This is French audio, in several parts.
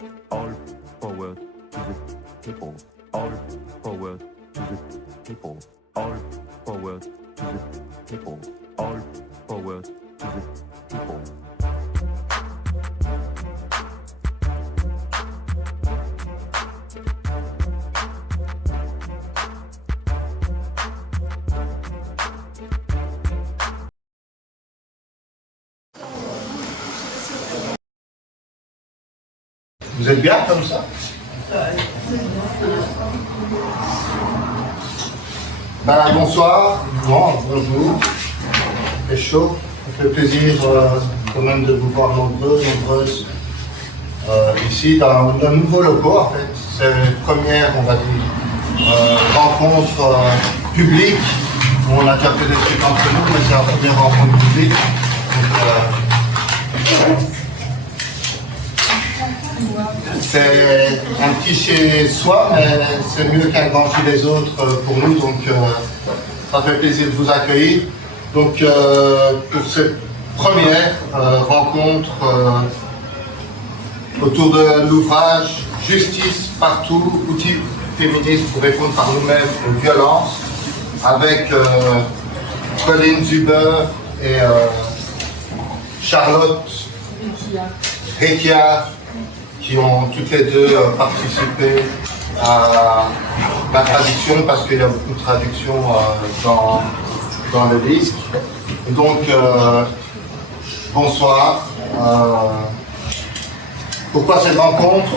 All power to the people. All power to the people. All power to the people. All power to the people. Vous êtes bien comme ça? Bonsoir, bonjour, il fait chaud, ça fait plaisir quand même de vous voir nombreuses ici dans nos nouveaux locaux en fait. C'est la première, on va dire, rencontre publique. On a déjà fait des trucs entre nous, mais c'est la première rencontre publique. C'est un petit chez soi, mais c'est mieux qu'un grand chez les autres pour nous, donc ça fait plaisir de vous accueillir. Donc pour cette première rencontre autour de l'ouvrage Justice partout, outils féministes pour répondre par nous-mêmes aux violences, avec Colline Zuber et Charlotte Réquiard, qui ont toutes les deux participé à la traduction, parce qu'il y a beaucoup de traductions dans le livre. Donc, bonsoir. Pourquoi cette rencontre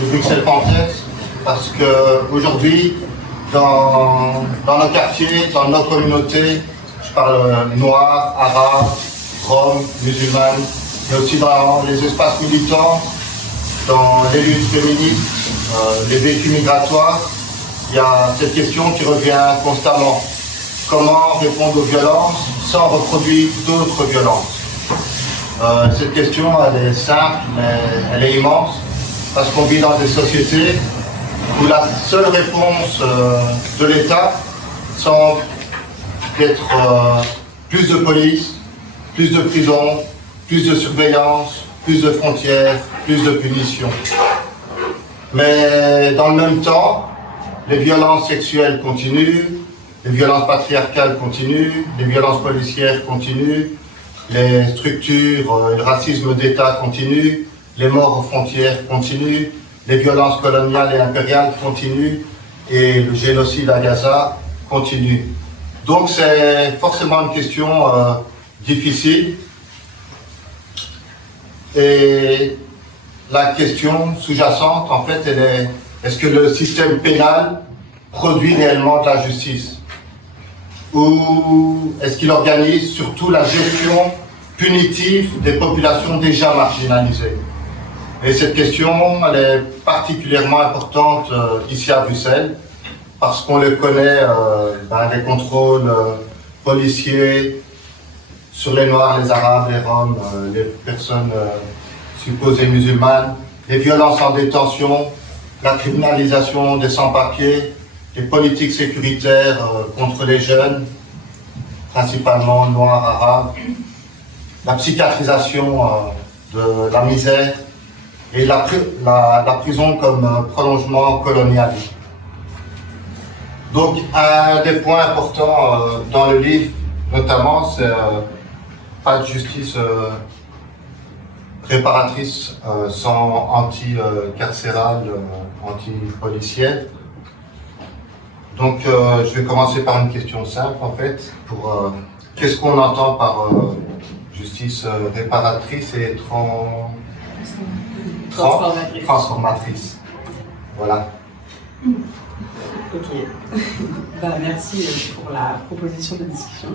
de Bruxelles-Pentès? Parce qu'aujourd'hui, dans nos quartiers, dans nos communautés, je parle noir, arabe, rom, musulmane, mais aussi dans les espaces militants, dans les luttes féministes, les véhicules migratoires, il y a cette question qui revient constamment. Comment répondre aux violences sans reproduire d'autres violences? Cette question, elle est simple, mais elle est immense, parce qu'on vit dans des sociétés où la seule réponse de l'État semble être plus de police, plus de prison, plus de surveillance, plus de frontières, plus de punitions. Mais dans le même temps, les violences sexuelles continuent, les violences patriarcales continuent, les violences policières continuent, les structures, le racisme d'État continue, les morts aux frontières continuent, les violences coloniales et impériales continuent, et le génocide à Gaza continue. Donc c'est forcément une question difficile. Et la question sous-jacente, en fait, elle est: est-ce que le système pénal produit réellement de la justice? Ou est-ce qu'il organise surtout la gestion punitive des populations déjà marginalisées? Et cette question, elle est particulièrement importante ici à Bruxelles, parce qu'on le connaît, les contrôles policiers sur les Noirs, les Arabes, les Roms, les personnes supposées musulmanes, les violences en détention, la criminalisation des sans-papiers, les politiques sécuritaires contre les jeunes, principalement noirs, arabes, la psychiatrisation de la misère et la prison comme prolongement colonial. Donc un des points importants dans le livre, notamment, c'est pas de justice réparatrice sans anti-carcérale, anti-policière. Donc je vais commencer par une question simple en fait, pour qu'est-ce qu'on entend par justice réparatrice et transformatrice. Voilà. Ok. Merci pour la proposition de discussion.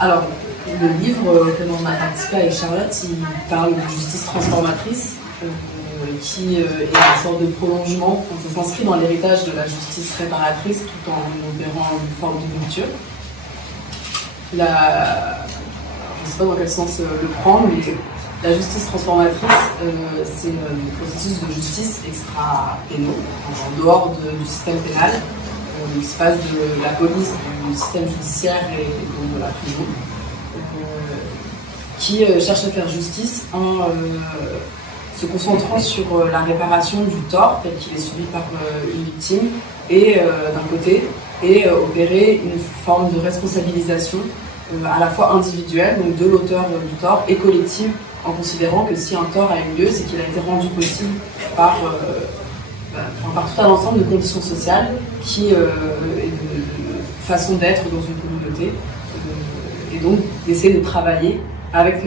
Alors, le livre que l'on a participé avec Charlotte, il parle de justice transformatrice, qui est une sorte de prolongement. Ça s'inscrit dans l'héritage de la justice réparatrice tout en opérant une forme de rupture. Je ne sais pas dans quel sens le prendre, mais la justice transformatrice, c'est le processus de justice extra-pénal, en dehors du système pénal, qui se passe de la police, du système judiciaire et donc de la prison, qui cherche à faire justice en se concentrant sur la réparation du tort tel qu'il est subi par une victime et d'un côté, et opérer une forme de responsabilisation à la fois individuelle, donc de l'auteur du tort, et collective, en considérant que si un tort a eu lieu, c'est qu'il a été rendu possible par tout un ensemble de conditions sociales et de façon d'être dans une communauté, et donc d'essayer de travailler avec,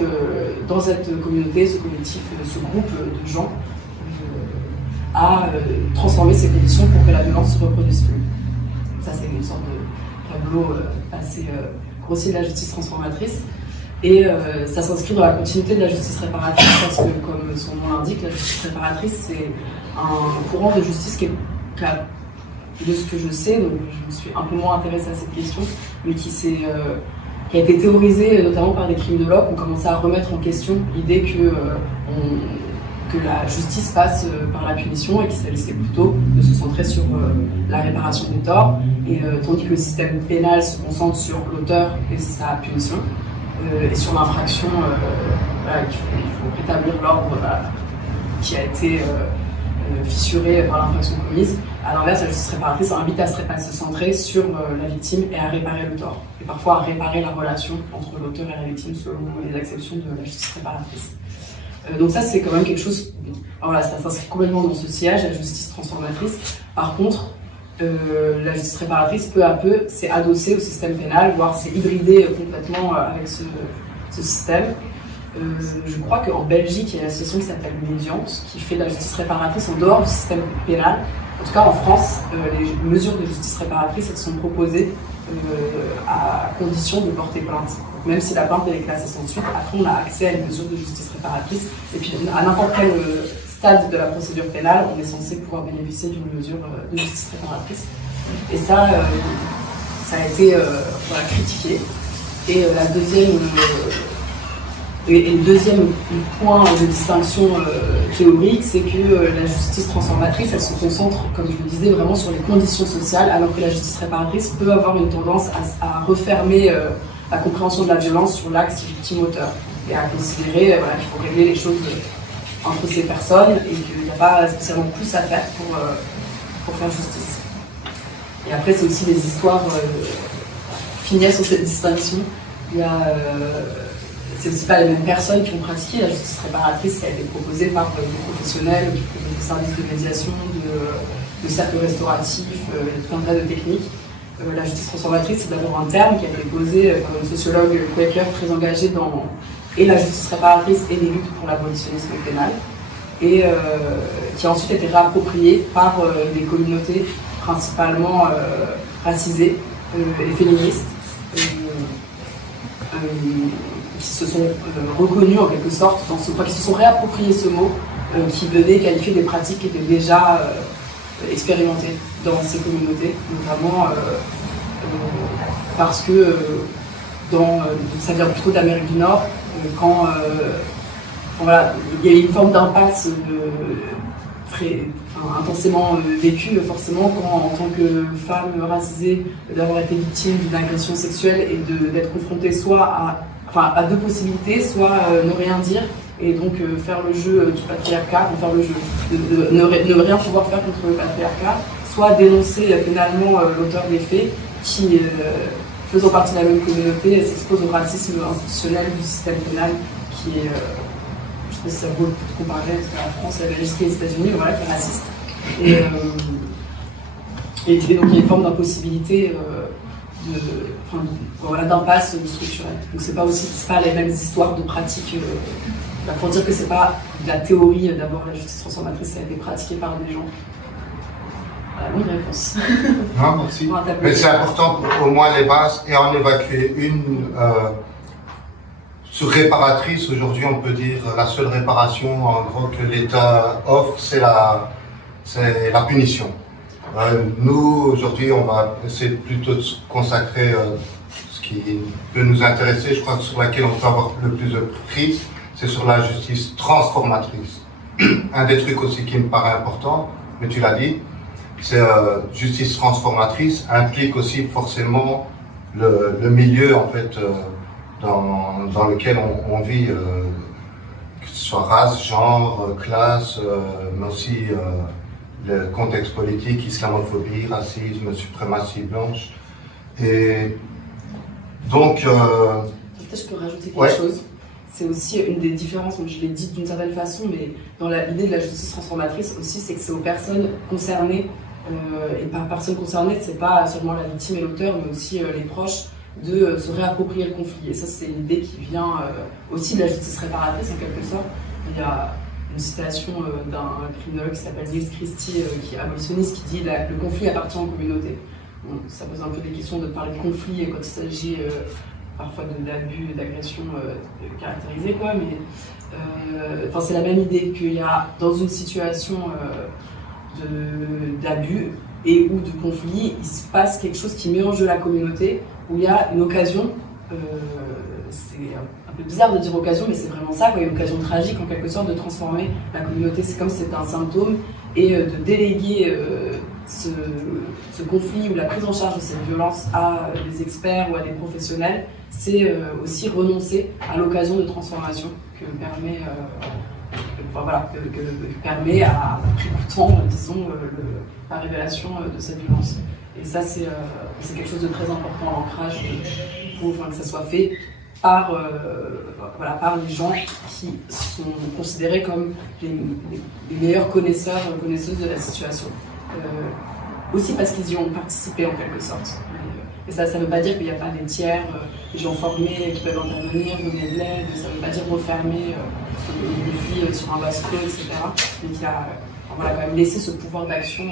dans cette communauté, ce collectif, ce groupe de gens, à transformer ces conditions pour que la violence ne se reproduise plus. Ça, c'est une sorte de tableau assez grossier de la justice transformatrice. Et ça s'inscrit dans la continuité de la justice réparatrice parce que, comme son nom l'indique, la justice réparatrice, c'est un courant de justice qui a, de ce que je sais, donc je me suis un peu moins intéressée à cette question, mais qui a été théorisé notamment par des criminologues qui ont commencé à remettre en question l'idée que la justice passe par la punition et qu'il s'agissait plutôt de se centrer sur la réparation des torts, et tandis que le système pénal se concentre sur l'auteur et sa punition, et sur l'infraction, il faut rétablir l'ordre qui a été fissuré par l'infraction commise. À l'inverse, la justice réparatrice invite à se centrer sur la victime et à réparer le tort, et parfois à réparer la relation entre l'auteur et la victime selon les acceptions de la justice réparatrice. Donc ça, c'est quand même quelque chose, voilà, ça s'inscrit complètement dans ce sillage, la justice transformatrice. Par contre, la justice réparatrice, peu à peu, s'est adossée au système pénal, voire s'est hybridée complètement avec ce système. Je crois qu'en Belgique, il y a une association qui s'appelle Médiance, qui fait de la justice réparatrice en dehors du système pénal. En tout cas, en France, les mesures de justice réparatrice, elles sont proposées à condition de porter plainte. Donc, même si la plainte est classée sans suite, après on a accès à une mesure de justice réparatrice. Et puis à n'importe quel stade de la procédure pénale, on est censé pouvoir bénéficier d'une mesure de justice réparatrice. Et ça a été critiqué. Et le deuxième point de distinction théorique, c'est que la justice transformatrice, elle se concentre, comme je le disais, vraiment sur les conditions sociales, alors que la justice réparatrice peut avoir une tendance à refermer la compréhension de la violence sur l'axe victime-auteur, et à considérer qu'il faut régler les choses entre ces personnes et qu'il n'y a pas spécialement plus à faire pour faire justice. Et après, c'est aussi des histoires finies sur cette distinction. C'est aussi pas les mêmes personnes qui ont pratiqué la justice réparatrice, qui a été proposée par des professionnels, des services de médiation, de cercles restauratifs, tout un tas de techniques. La justice transformatrice, c'est d'abord un terme qui a été posé par une sociologue quaker très engagée dans la justice réparatrice et les luttes pour l'abolitionnisme pénal, et qui a ensuite été réapproprié par des communautés principalement racisées et féministes, qui se sont reconnus en quelque sorte, qui se sont réappropriés ce mot, qui venait qualifier des pratiques qui étaient déjà expérimentées dans ces communautés, notamment parce que ça vient plutôt d'Amérique du Nord, quand il y a une forme d'impasse intensément vécue, forcément, quand en tant que femme racisée, d'avoir été victime d'une agression sexuelle et d'être confrontée soit à deux possibilités, soit ne rien dire et donc faire le jeu du patriarcat, faire le jeu de ne rien pouvoir faire contre le patriarcat, soit dénoncer pénalement l'auteur des faits qui, faisant partie de la même communauté, s'expose au racisme institutionnel du système pénal qui est, je ne sais pas si ça vaut le coup de comparer avec la France, la Belgique et les États-Unis, voilà, qui est raciste. Et donc il y a une forme d'impossibilité d'impasse structurelle. Donc c'est pas les mêmes histoires de pratiques. Pour dire que c'est pas de la théorie, d'abord la justice transformatrice, ça a été pratiqué par des gens. Voilà, longue réponse. Non, merci. Mais c'est important pour au moins les bases et en évacuer une. Sur réparatrice, aujourd'hui on peut dire la seule réparation en gros que l'État offre, c'est la punition. Nous, aujourd'hui, on va essayer plutôt de se consacrer ce qui peut nous intéresser, je crois que sur laquelle on peut avoir le plus de prise, c'est sur la justice transformatrice. Un des trucs aussi qui me paraît important, mais tu l'as dit, justice transformatrice implique aussi forcément le milieu en fait dans lequel on vit, que ce soit race, genre, classe, mais aussi le contexte politique, islamophobie, racisme, suprématie blanche. Et donc... Peut-être je peux rajouter quelque chose. C'est aussi une des différences, je l'ai dit d'une certaine façon, mais dans l'idée de la justice transformatrice aussi, c'est que c'est aux personnes concernées, et par personnes concernées, c'est pas seulement la victime et l'auteur, mais aussi les proches, de se réapproprier le conflit. Et ça, c'est une idée qui vient aussi de la justice réparatrice, en quelque sorte. Il y a une citation d'un criminologue qui s'appelle Nils Christie, qui est abolitionniste, qui dit « le conflit appartient aux communautés ». Bon, ça pose un peu des questions de parler de conflit quand il s'agit parfois d'abus, d'agressions caractérisées, quoi, mais c'est la même idée qu'il y a dans une situation d'abus et ou de conflit, il se passe quelque chose qui met en jeu la communauté, où il y a une occasion, c'est un peu bizarre de dire occasion, mais c'est vraiment ça, quoi, une occasion tragique en quelque sorte de transformer la communauté, c'est comme si c'était un symptôme, et de déléguer ce conflit ou la prise en charge de cette violence à des experts ou à des professionnels, c'est aussi renoncer à l'occasion de transformation que permet, que permet à prix-coûtant, disons, la révélation de cette violence. Et ça, c'est quelque chose de très important à l'ancrage pour que ça soit fait par les gens qui sont considérés comme les meilleurs connaisseurs, connaisseuses de la situation. Aussi parce qu'ils y ont participé en quelque sorte. Et ça ne veut pas dire qu'il n'y a pas des tiers, des gens formés qui peuvent intervenir, donner de l'aide, ça ne veut pas dire refermer le conflit sur un vase clos, etc. Mais qu'il y a quand même laissé ce pouvoir d'action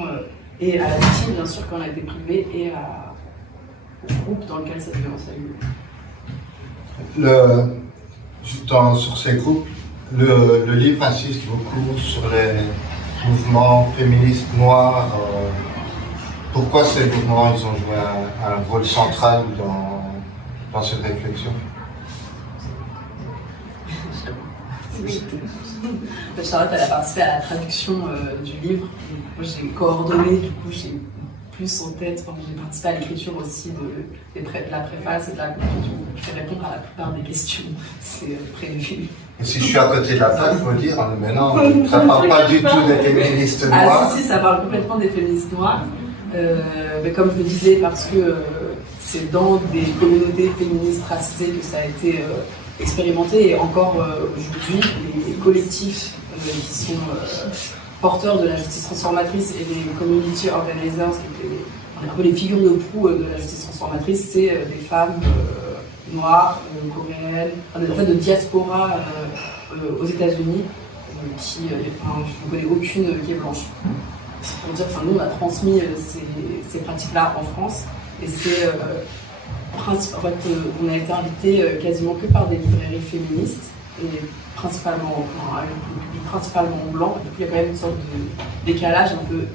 et à la victime, bien sûr, quand elle a été privée, et au groupe dans lequel cette violence a eu lieu. Sur ces groupes, le livre insiste beaucoup sur les mouvements féministes noirs. Pourquoi ces mouvements ils ont joué un rôle central dans cette réflexion? Oui. Charlotte, elle a participé à la traduction du livre. Moi, j'ai coordonné, du coup, j'ai plus en tête. J'ai participé à l'écriture aussi de la préface et de la conclusion. Je vais répondre à la plupart des questions. C'est prévu. Et si je suis à côté de la table, il faut dire, mais non, ça ne parle pas du tout des féministes noirs. Ah si, ça parle complètement des féministes noires. Mais comme je le disais, parce que c'est dans des communautés féministes racisées que ça a été expérimenté, et encore aujourd'hui, les collectifs qui sont porteurs de la justice transformatrice et les community organizers, qui étaient un peu les figures de proue de la justice transformatrice, c'est des femmes noires, coréennes, en fait de diaspora aux États-Unis, je ne connais aucune qui est blanche. Pour dire, nous on a transmis ces pratiques-là en France, et c'est en fait, on a été invité quasiment que par des librairies féministes, et principalement blanc. Du coup, il y a quand même une sorte de décalage un peu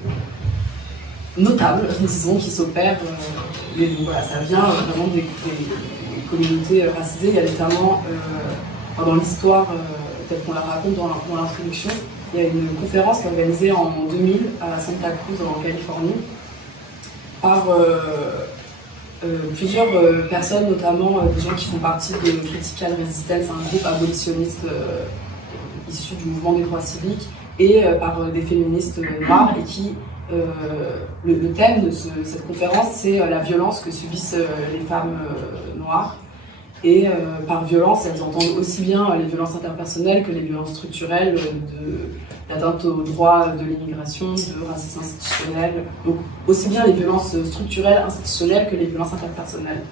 notable, disons, qui s'opère. Mais voilà, ça vient vraiment des communautés racisées. Il y a notamment, dans l'histoire, peut-être qu'on la raconte dans l'introduction, il y a une conférence qui est organisée en 2000 à Santa Cruz, en Californie, par plusieurs personnes, notamment des gens qui font partie de Critical Resistance, un groupe abolitionniste issu du mouvement des droits civiques, et par des féministes noires, et qui, le thème de cette conférence, c'est la violence que subissent les femmes noires. Et par violence, elles entendent aussi bien les violences interpersonnelles que les violences structurelles, d'atteinte aux droits de l'immigration, de racisme institutionnel. Donc aussi bien les violences structurelles, institutionnelles que les violences interpersonnelles.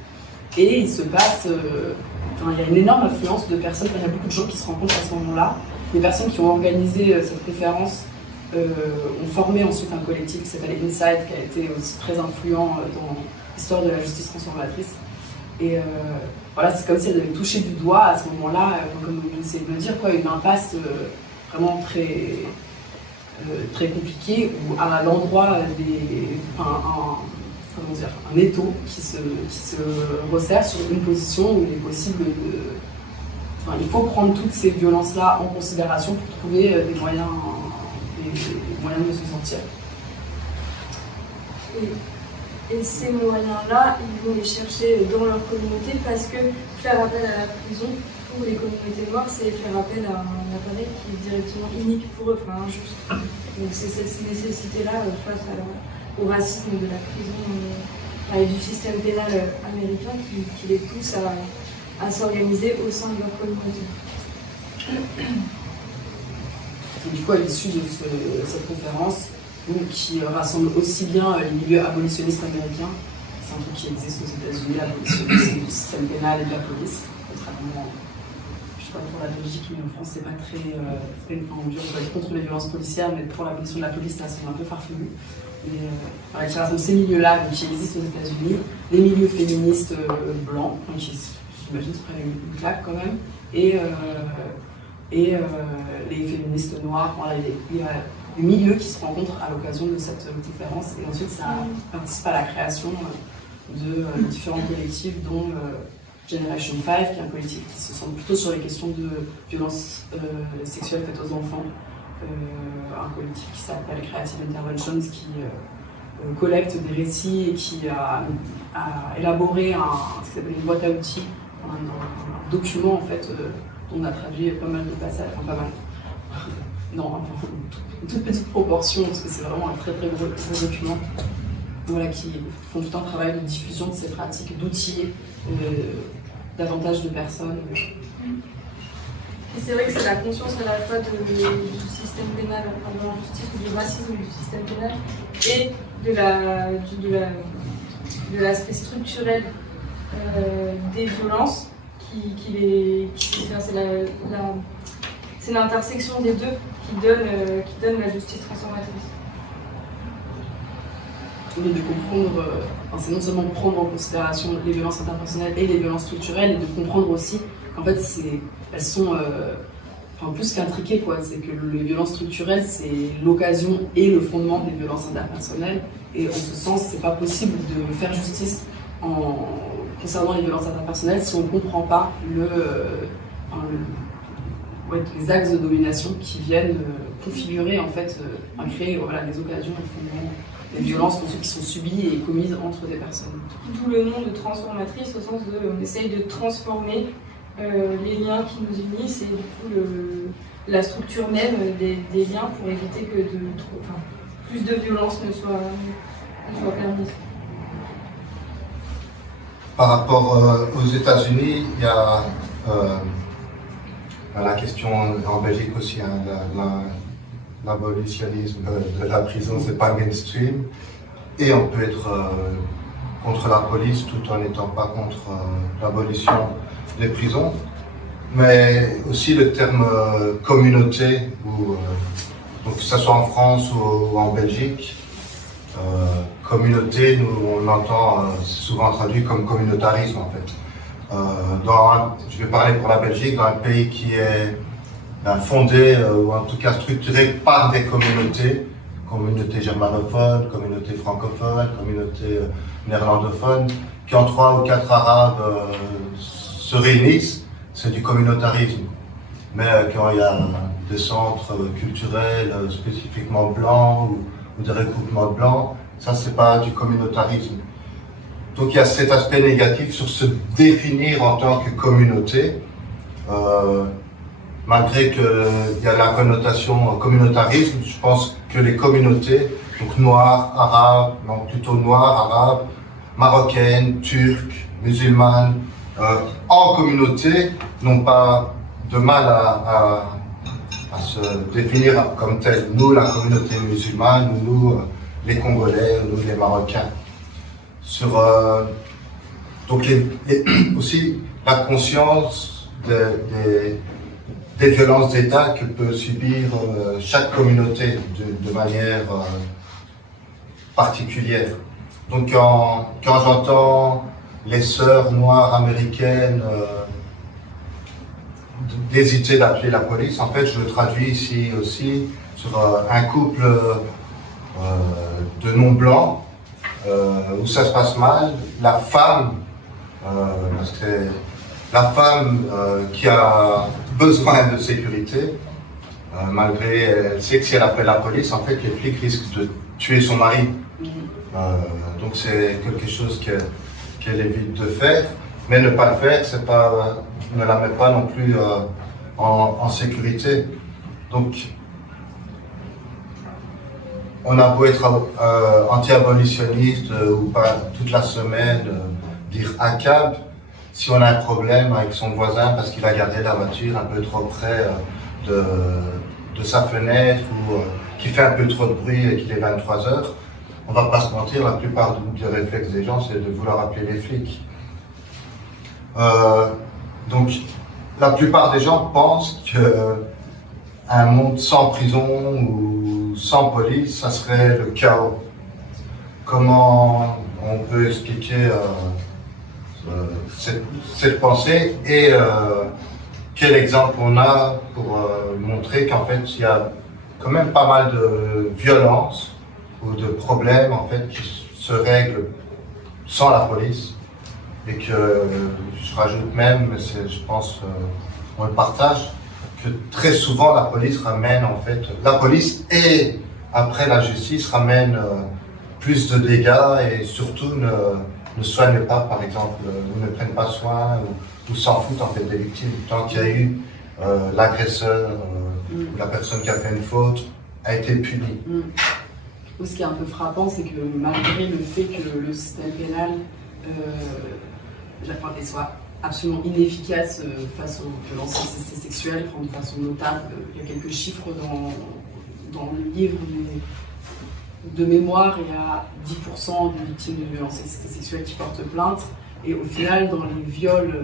Et il se passe, il y a une énorme influence de personnes, il y a beaucoup de gens qui se rencontrent à ce moment-là. Les personnes qui ont organisé cette conférence ont formé ensuite un collectif qui s'appelle Inside, qui a été aussi très influent dans l'histoire de la justice transformatrice. Et voilà, c'est comme si elle avait touché du doigt à ce moment-là, comme on essaie de le dire, une impasse vraiment très, très compliquée, où à l'endroit un étau qui se resserre sur une position où il est possible de... il faut prendre toutes ces violences-là en considération pour trouver des moyens de se sortir. Et ces moyens-là, ils vont les chercher dans leur communauté parce que faire appel à la prison pour les communautés noires, c'est faire appel à un appareil qui est directement inique pour eux, enfin injuste. Donc c'est cette nécessité-là face au racisme de la prison et du système pénal américain qui les pousse à s'organiser au sein de leur communauté. Et du coup, à l'issue de cette conférence, qui rassemble aussi bien les milieux abolitionnistes américains, c'est un truc qui existe aux États-Unis, l'abolitionnisme du système pénal et de la police, contrairement, je sais pas pour la Belgique, mais en France, c'est pas très. On va être contre les violences policières, mais pour l'abolition de la police, ça semble un peu farfelu. Voilà, qui rassemble ces milieux-là, qui existent aux États-Unis, les milieux féministes blancs, qui j'imagine se prennent une claque quand même, et les féministes noirs. Voilà, il y a des milieux qui se rencontrent à l'occasion de cette conférence, et ensuite ça participe à la création de différents collectifs, dont Generation 5, qui est un collectif qui se centre plutôt sur les questions de violences sexuelles faites aux enfants, un collectif qui s'appelle Creative Interventions, qui collecte des récits et qui a élaboré ce qui s'appelle une boîte à outils, un document en fait, dont on a traduit pas mal de passages, enfin pas mal, non, une toute petite proportion, parce que c'est vraiment un très gros document, voilà, qui font tout un travail de diffusion de ces pratiques, d'outiller davantage de personnes. Et c'est vrai que c'est la conscience à la fois du système pénal, enfin de l'injustice ou du racisme du système pénal, et de l'aspect structurel des violences c'est l'intersection des deux qui donne la justice transformatrice. Et de comprendre, c'est non seulement prendre en considération les violences interpersonnelles et les violences structurelles, et de comprendre aussi qu'en fait elles sont plus qu'intriquées, quoi. C'est que les violences structurelles, c'est l'occasion et le fondement des violences interpersonnelles, et en ce sens, c'est pas possible de faire justice concernant les violences interpersonnelles si on ne comprend pas les axes de domination qui viennent configurer, en fait, créer les occasions et fondements des violences pour ceux qui sont subies et commises entre des personnes. D'où le nom de transformatrice, au sens on essaye de transformer les liens qui nous unissent et du coup la structure même des liens pour éviter que plus de violence ne soit permise. Par rapport aux États-Unis, il y a la question en Belgique aussi, l'abolitionnisme de la prison, c'est pas mainstream, et on peut être contre la police tout en n'étant pas contre l'abolition des prisons, mais aussi le terme communauté, donc que ce soit en France ou en Belgique, communauté, on l'entend souvent traduit comme communautarisme en fait. Je vais parler pour la Belgique, dans un pays qui est fondé ou en tout cas structuré par des communautés germanophones, communautés francophones, communautés néerlandophones, quand 3 ou 4 Arabes se réunissent, c'est du communautarisme. Mais quand il y a des centres culturels spécifiquement blancs ou des regroupements blancs, ça c'est pas du communautarisme. Donc il y a cet aspect négatif sur se définir en tant que communauté, malgré qu'il y a la connotation communautarisme. Je pense que les communautés, donc noires, arabes, non plutôt noires, arabes, marocaines, turques, musulmanes, en communauté, n'ont pas de mal à se définir comme telles. Nous, la communauté musulmane, nous, les Congolais, nous, les Marocains. Donc aussi la conscience des violences d'État que peut subir chaque communauté de manière particulière. Donc quand j'entends les sœurs noires américaines d'hésiter d'appeler la police, en fait je le traduis ici aussi sur un couple de non-blancs où ça se passe mal, la femme, parce que la femme qui a besoin de sécurité, malgré elle sait que si elle appelle la police, en fait les flics risquent tuer son mari. Mhm. Donc c'est quelque chose qu'elle évite de faire, mais ne pas le faire, c'est pas, ne la met pas non plus en sécurité. Donc on a beau être anti-abolitionniste ou pas toute la semaine, dire ACAB, si on a un problème avec son voisin parce qu'il a gardé la voiture un peu trop près de sa fenêtre ou qu'il fait un peu trop de bruit et qu'il est 23 heures, on va pas se mentir, la plupart des réflexes des gens, c'est de vouloir appeler les flics. Donc, la plupart des gens pensent qu'un monde sans prison ou sans police, ça serait le chaos. Comment on peut expliquer cette pensée et quel exemple on a pour montrer qu'en fait, il y a quand même pas mal de violence ou de problèmes en fait qui se règlent sans la police et que je rajoute même, mais je pense on le partage, que très souvent la police ramène en fait, la police et après la justice ramène plus de dégâts et surtout ne soignent pas par exemple, ou ne prennent pas soin ou s'en foutent en fait des victimes. Tant qu'il y a eu l'agresseur ou la personne qui a fait une faute a été punie. Ce qui est un peu frappant, c'est que malgré le fait que le système pénal soit absolument inefficace face aux violences sexuelles, de façon notable, il y a quelques chiffres dans le livre de mémoire, il y a 10% de victimes de violences sexuelles qui portent plainte, et au final, dans les viols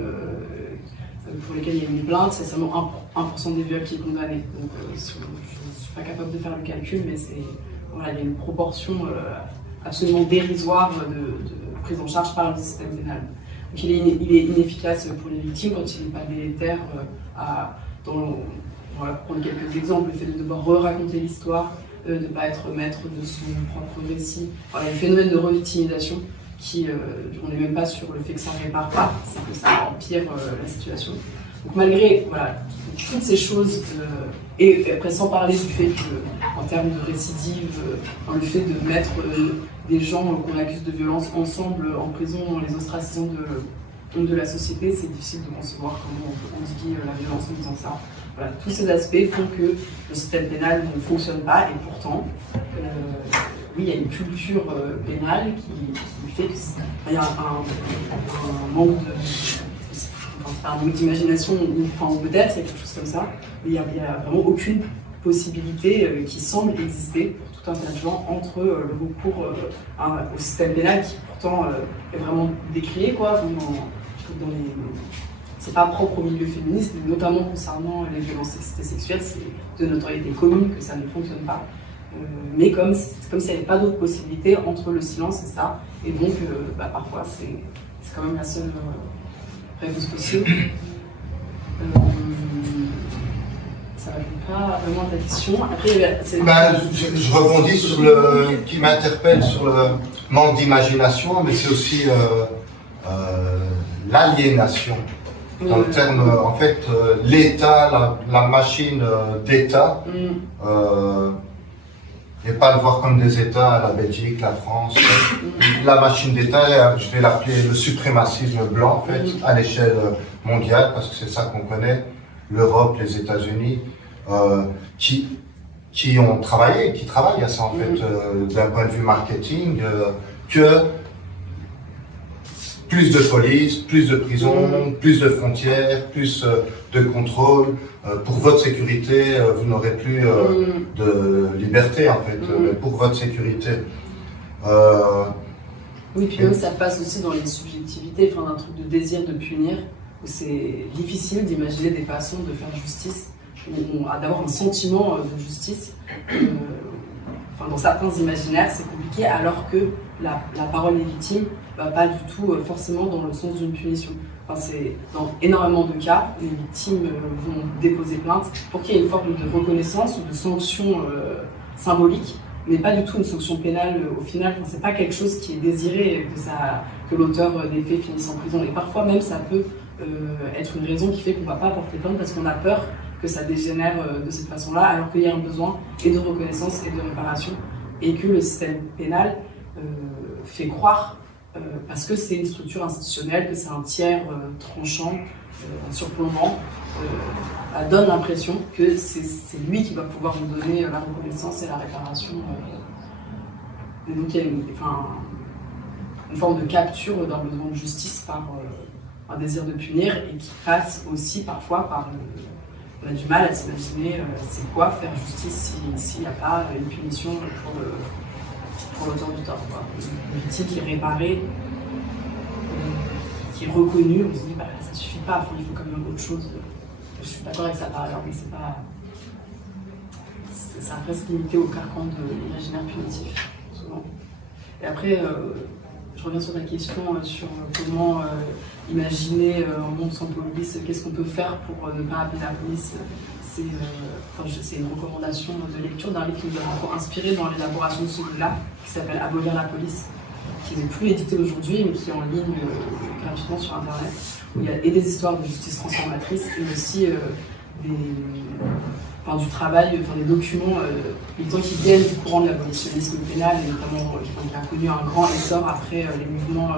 pour lesquels il y a une plainte, c'est seulement 1% des viols qui est condamné. Donc je ne suis pas capable de faire le calcul, mais voilà, il y a une proportion absolument dérisoire de prise en charge par le système pénal. Donc il est inefficace pour les victimes quand il n'est pas délétère. On va prendre quelques exemples, le fait de devoir re-raconter l'histoire, de ne pas être maître de son propre récit. Voilà, le phénomène de revictimisation qui, on n'est même pas sur le fait que ça ne répare pas, c'est que ça empire la situation. Donc malgré toutes ces choses, et après sans parler du fait qu'en termes de récidive, le fait de mettre des gens qu'on accuse de violence ensemble en prison, en les ostracisant de la société, c'est difficile de concevoir comment on peut endiguer la violence en faisant ça. Voilà, tous ces aspects font que le système pénal ne fonctionne pas, et pourtant, oui, il y a une culture pénale qui fait qu'il y a un manque de... un manque d'imagination, ou peut-être, il y a quelque chose comme ça, mais il n'y a vraiment aucune possibilité qui semble exister pour tout un tas de gens entre le recours au système pénal qui pourtant est vraiment décrié, quoi, c'est pas propre au milieu féministe, mais notamment concernant les violences sexuelles, c'est de notoriété commune que ça ne fonctionne pas. Mais comme s'il n'y avait pas d'autre possibilité entre le silence et ça, et donc parfois c'est quand même la seule réponse possible. Ça ne répond pas vraiment à ta question. Après, je rebondis sur qui m'interpelle sur le manque d'imagination, mais c'est aussi l'aliénation. Dans le terme, en fait, l'État, la machine d'État, et pas le voir comme des États, la Belgique, la France. La machine d'État, je vais l'appeler le suprémacisme blanc, en fait, à l'échelle mondiale, parce que c'est ça qu'on connaît, l'Europe, les États-Unis, qui ont travaillé, qui travaillent à ça, en fait, d'un point de vue marketing, que plus de police, plus de prison, plus de frontières, plus de contrôle. Pour votre sécurité, vous n'aurez plus de liberté, en fait, mais pour votre sécurité. Oui, puis même ça passe aussi dans les subjectivités, d'un truc de désir de punir, où c'est difficile d'imaginer des façons de faire justice, d'avoir un sentiment de justice. Dans certains imaginaires, c'est compliqué, alors que la parole des victimes va pas du tout forcément dans le sens d'une punition. Dans énormément de cas, les victimes vont déposer plainte pour qu'il y ait une forme de reconnaissance ou de sanction symbolique, mais pas du tout une sanction pénale au final. C'est pas quelque chose qui est désiré, que l'auteur des faits finisse en prison. Et parfois même, ça peut être une raison qui fait qu'on ne va pas porter plainte parce qu'on a peur que ça dégénère de cette façon-là, alors qu'il y a un besoin et de reconnaissance et de réparation et que le système pénal fait croire, parce que c'est une structure institutionnelle, que c'est un tiers tranchant, surplombant, donne l'impression que c'est lui qui va pouvoir nous donner la reconnaissance et la réparation. Et donc il y a une forme de capture d'un besoin de justice par un désir de punir, et qui passe aussi parfois par on a du mal à s'imaginer c'est quoi faire justice s'il n'y a pas une punition pour l'auteur du tort. Une victime qui est réparée, qui est reconnue, on se dit bah, ça suffit pas, enfin, il faut quand même autre chose. Je suis d'accord avec ça par ailleurs, mais c'est pas. Ça reste limité au carcan de l'imaginaire punitif, souvent. Et après, je reviens sur ta question sur comment imaginer un monde sans police, qu'est-ce qu'on peut faire pour ne pas appeler la police. C'est une recommandation de lecture d'un livre qui nous a encore inspiré dans l'élaboration de ce livre-là, qui s'appelle Abolir la police, qui n'est plus édité aujourd'hui, mais qui est en ligne gratuitement sur Internet, où il y a et des histoires de justice transformatrice, et aussi du travail, des documents militants qui viennent du courant de l'abolitionnisme pénal, et notamment qui a connu un grand essor après les mouvements,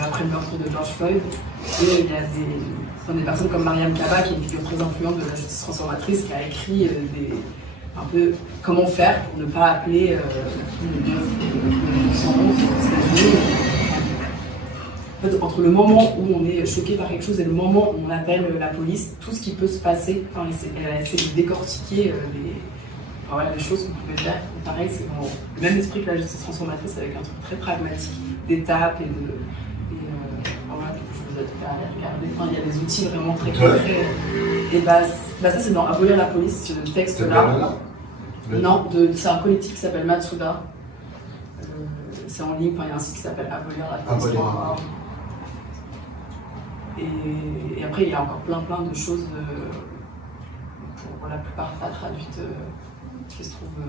après le meurtre de George Floyd. Et il y a des personnes comme Mariam Kaba, qui est une figure très influente de la justice transformatrice, qui a écrit un peu comment faire pour ne pas appeler le 111 aux États-Unis. En fait, entre le moment où on est choqué par quelque chose et le moment où on appelle la police, tout ce qui peut se passer, elle a essayé de décortiquer les choses qu'on pouvait faire. Et pareil, c'est dans le même esprit que la justice transformatrice, avec un truc très pragmatique, d'étapes et je vous invite à aller regarder. Enfin, il y a des outils vraiment très concrets. Et ça, c'est dans Abolir la police, ce texte-là. Non, c'est un collectif qui s'appelle Matsuda. C'est en ligne, il y a un site qui s'appelle Abolir la police. Et après, il y a encore plein de choses, pour la plupart pas traduites, qui se trouvent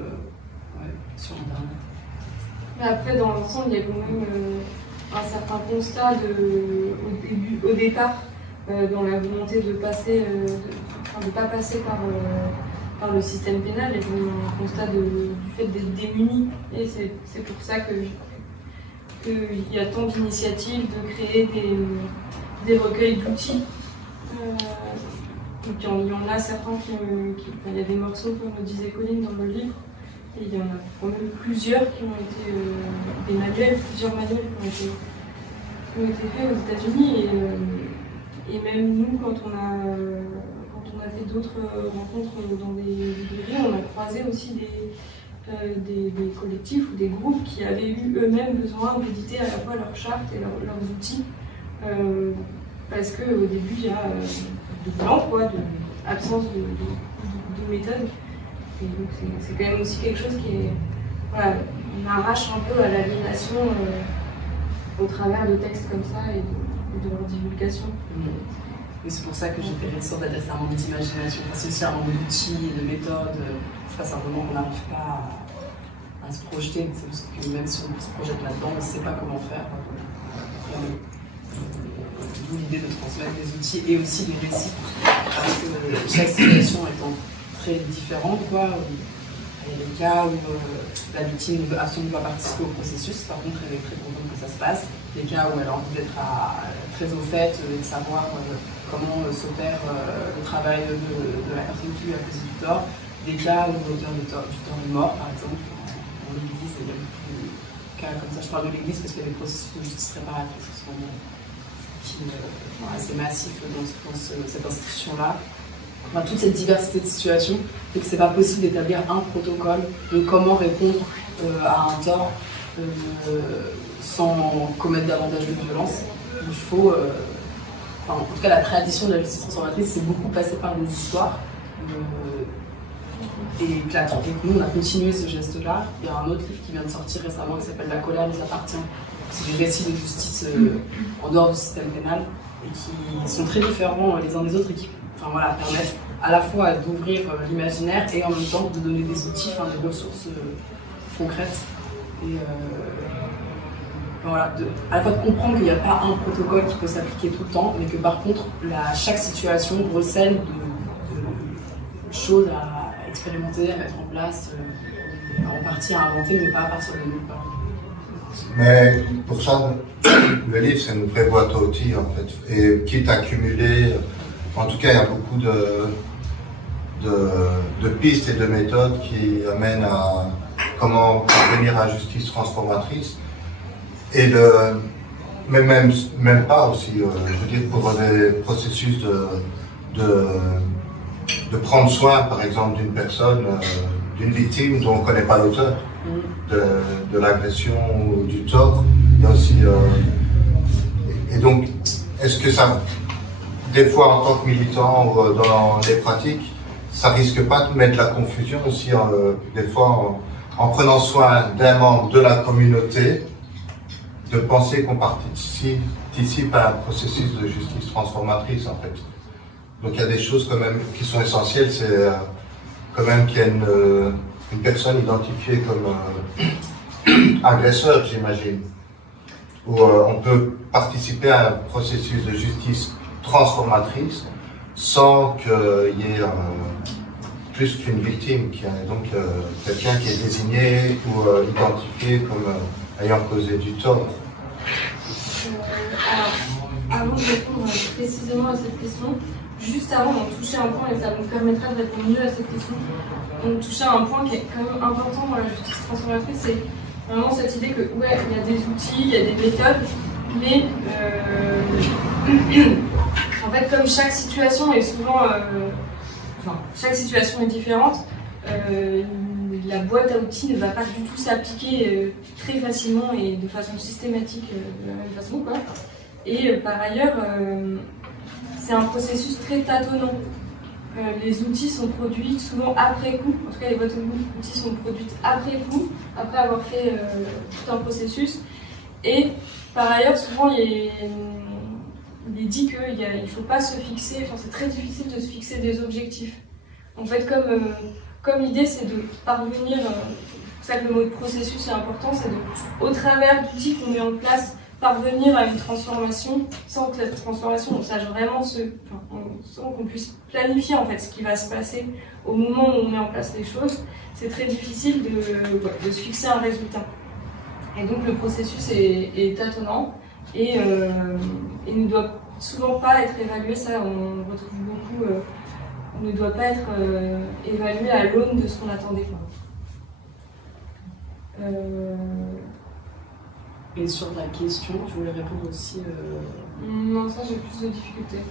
sur Internet. Mais après, dans l'ensemble, il y a quand même un certain constat au départ, dans la volonté de passer, de pas passer par le système pénal, et donc un constat du fait d'être démunis. Et c'est pour ça qu'il y a tant d'initiatives de créer des recueils d'outils. Donc il y en a certains il y a des morceaux, comme le disait Colline dans le livre, et il y en a quand même plusieurs qui ont été des manuels, plusieurs manuels qui ont été faits aux États-Unis, et même nous, quand on a fait d'autres rencontres dans des librairies, on a croisé aussi des collectifs ou des groupes qui avaient eu eux-mêmes besoin d'éditer à la fois leur charte et leurs outils. Parce qu'au début, il y a de blanc, absence de méthode. Et donc, c'est quand même aussi quelque chose qui est. Voilà, on arrache un peu à l'aliénation au travers de textes comme ça et de leur divulgation. Et c'est pour ça que j'étais réticente à dire c'est un manque d'imagination. C'est aussi un manque d'outils, de méthodes. C'est pas simplement qu'on n'arrive pas à se projeter. C'est juste que même si on se projette là-dedans, on ne sait pas comment faire. D'où l'idée de transmettre des outils et aussi des récits, parce que chaque situation étant très différente, il y a des cas où la victime ne veut absolument pas participer au processus, par contre elle est très contente que ça se passe, des cas où elle a envie d'être très au fait et de savoir comment s'opère le travail de la personne qui lui a causé du tort, des cas où l'auteur du tort est mort, par exemple, dans l'église, il y a beaucoup de cas comme ça. Je parle de l'église parce qu'il y a des processus de justice réparatrice en ce moment qui est assez massif dans cette institution-là. Toute cette diversité de situations fait que c'est pas possible d'établir un protocole de comment répondre à un tort sans commettre davantage de violence. Il faut, en tout cas la tradition de la justice transformatrice, c'est beaucoup passé par des histoires. Et nous, on a continué ce geste-là. Il y a un autre livre qui vient de sortir récemment qui s'appelle La colère nous appartient. C'est des récits de justice en dehors du système pénal et qui sont très différents les uns des autres et qui permettent à la fois d'ouvrir l'imaginaire et en même temps de donner des outils, des ressources concrètes. Et à la fois de comprendre qu'il n'y a pas un protocole qui peut s'appliquer tout le temps, mais que par contre, chaque situation recèle de choses à expérimenter, à mettre en place. en partie à inventer, mais pas à partir de nulle part. Mais pour ça, le livre, c'est une vraie boîte à outils, en fait. Et quitte à cumuler, en tout cas, il y a beaucoup de pistes et de méthodes qui amènent à comment parvenir à la justice transformatrice. Et même pas aussi, je veux dire, pour des processus de prendre soin, par exemple, d'une personne, d'une victime dont on ne connaît pas l'auteur de l'agression ou du tort. Il y a aussi, et donc, est-ce que ça, des fois en tant que militant ou dans les pratiques, ça risque pas de mettre la confusion aussi, des fois en prenant soin d'un membre de la communauté, de penser qu'on participe à un processus de justice transformatrice, en fait. Donc il y a des choses quand même qui sont essentielles, c'est quand même qu'il y a une personne identifiée comme agresseur, j'imagine, où on peut participer à un processus de justice transformatrice sans qu'il y ait plus qu'une victime, qui est donc quelqu'un qui est désigné ou identifié comme ayant causé du tort. Alors, avant de répondre précisément à cette question, juste avant, on touchait un point, et ça nous permettra de répondre mieux à cette question. On touchait un point qui est quand même important dans la justice transformatrice, c'est vraiment cette idée que, ouais, il y a des outils, il y a des méthodes, mais en fait, comme chaque situation est souvent, chaque situation est différente, la boîte à outils ne va pas du tout s'appliquer très facilement et de façon systématique de la même façon, quoi. Et par ailleurs, c'est un processus très tâtonnant. Les outils sont produits souvent après coup, en tout cas les boîtes à outils sont produites après coup, après avoir fait tout un processus. Et par ailleurs, souvent il est dit qu'il ne faut pas se fixer, enfin c'est très difficile de se fixer des objectifs. En fait, comme l'idée c'est de parvenir, c'est ça que le mot de processus est important, c'est de, au travers d'outils qu'on met en place, parvenir à une transformation sans que cette transformation, on sache vraiment sans qu'on puisse planifier en fait ce qui va se passer au moment où on met en place les choses. C'est très difficile de se fixer un résultat. Et donc le processus est tâtonnant et ne doit souvent pas être évalué, ça on retrouve beaucoup, ne doit pas être évalué à l'aune de ce qu'on attendait. Et sur la question, tu voulais répondre aussi Non, ça j'ai plus de difficultés.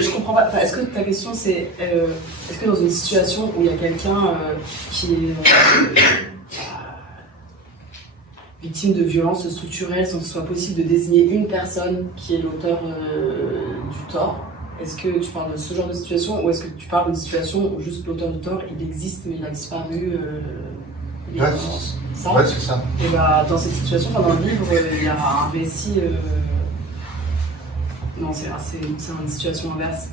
Je comprends pas. Enfin, est-ce que ta question c'est est-ce que dans une situation où il y a quelqu'un qui est victime de violences structurelles sans que ce soit possible de désigner une personne qui est l'auteur du tort, est-ce que tu parles de ce genre de situation ou est-ce que tu parles d'une situation où juste l'auteur du tort il existe mais il a disparu Ouais, ça ouais, c'est ça. Et bah, dans cette situation, dans le livre, il y a un récit. Non, c'est une situation inverse.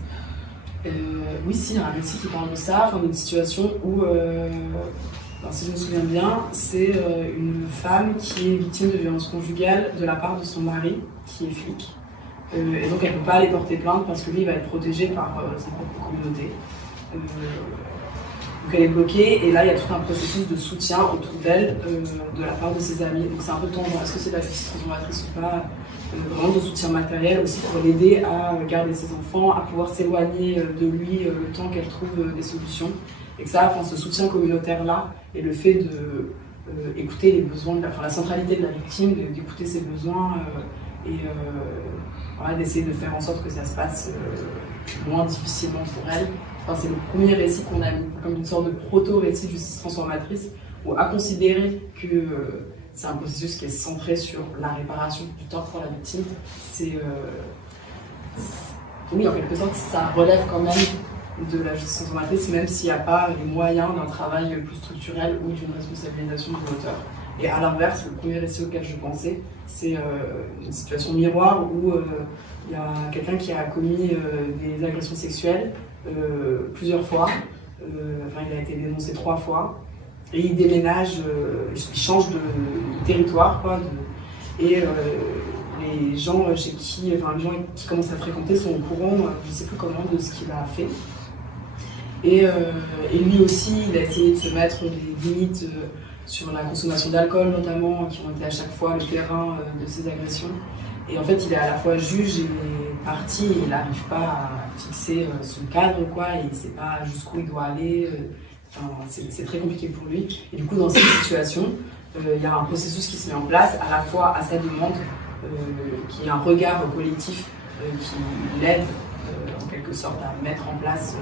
Oui, si, il y a un récit qui parle de ça, enfin, d'une situation où, alors, si je me souviens bien, c'est une femme qui est victime de violences conjugales de la part de son mari, qui est flic. Et donc, elle ne peut pas aller porter plainte parce que lui, il va être protégé par sa propre communauté. Donc elle est bloquée et là il y a tout un processus de soutien autour d'elle de la part de ses amis. Donc c'est un peu tendant, est-ce que c'est de la justice transformatrice ou pas, vraiment de soutien matériel aussi pour l'aider à garder ses enfants, à pouvoir s'éloigner de lui le temps qu'elle trouve des solutions. Et que ça, enfin, ce soutien communautaire là et le fait de écouter les besoins, la centralité de la victime, d'écouter ses besoins et voilà, d'essayer de faire en sorte que ça se passe moins difficilement pour elle. Enfin, c'est le premier récit qu'on a mis comme une sorte de proto-récit de justice transformatrice, où à considérer que c'est un processus qui est centré sur la réparation du tort pour la victime, oui, en quelque sorte, ça relève quand même de la justice transformatrice, même s'il n'y a pas les moyens d'un travail plus structurel ou d'une responsabilisation de l'auteur. Et à l'inverse, le premier récit auquel je pensais, c'est une situation miroir où il y a quelqu'un qui a commis des agressions sexuelles plusieurs fois. Il a été dénoncé 3 fois. Et il déménage, il change de territoire, quoi. Et les gens chez qui, les gens qui commencent à fréquenter sont au courant, je ne sais plus comment, de ce qu'il a fait. Et lui aussi, il a essayé de se mettre des limites sur la consommation d'alcool notamment, qui ont été à chaque fois le terrain de ces agressions. Et en fait, il est à la fois juge et partie, et il n'arrive pas à fixer son cadre, quoi, et il ne sait pas jusqu'où il doit aller. Enfin, c'est très compliqué pour lui. Et du coup, dans cette situation, il y a un processus qui se met en place, à la fois à sa demande, qui est un regard collectif qui l'aide en quelque sorte à mettre en place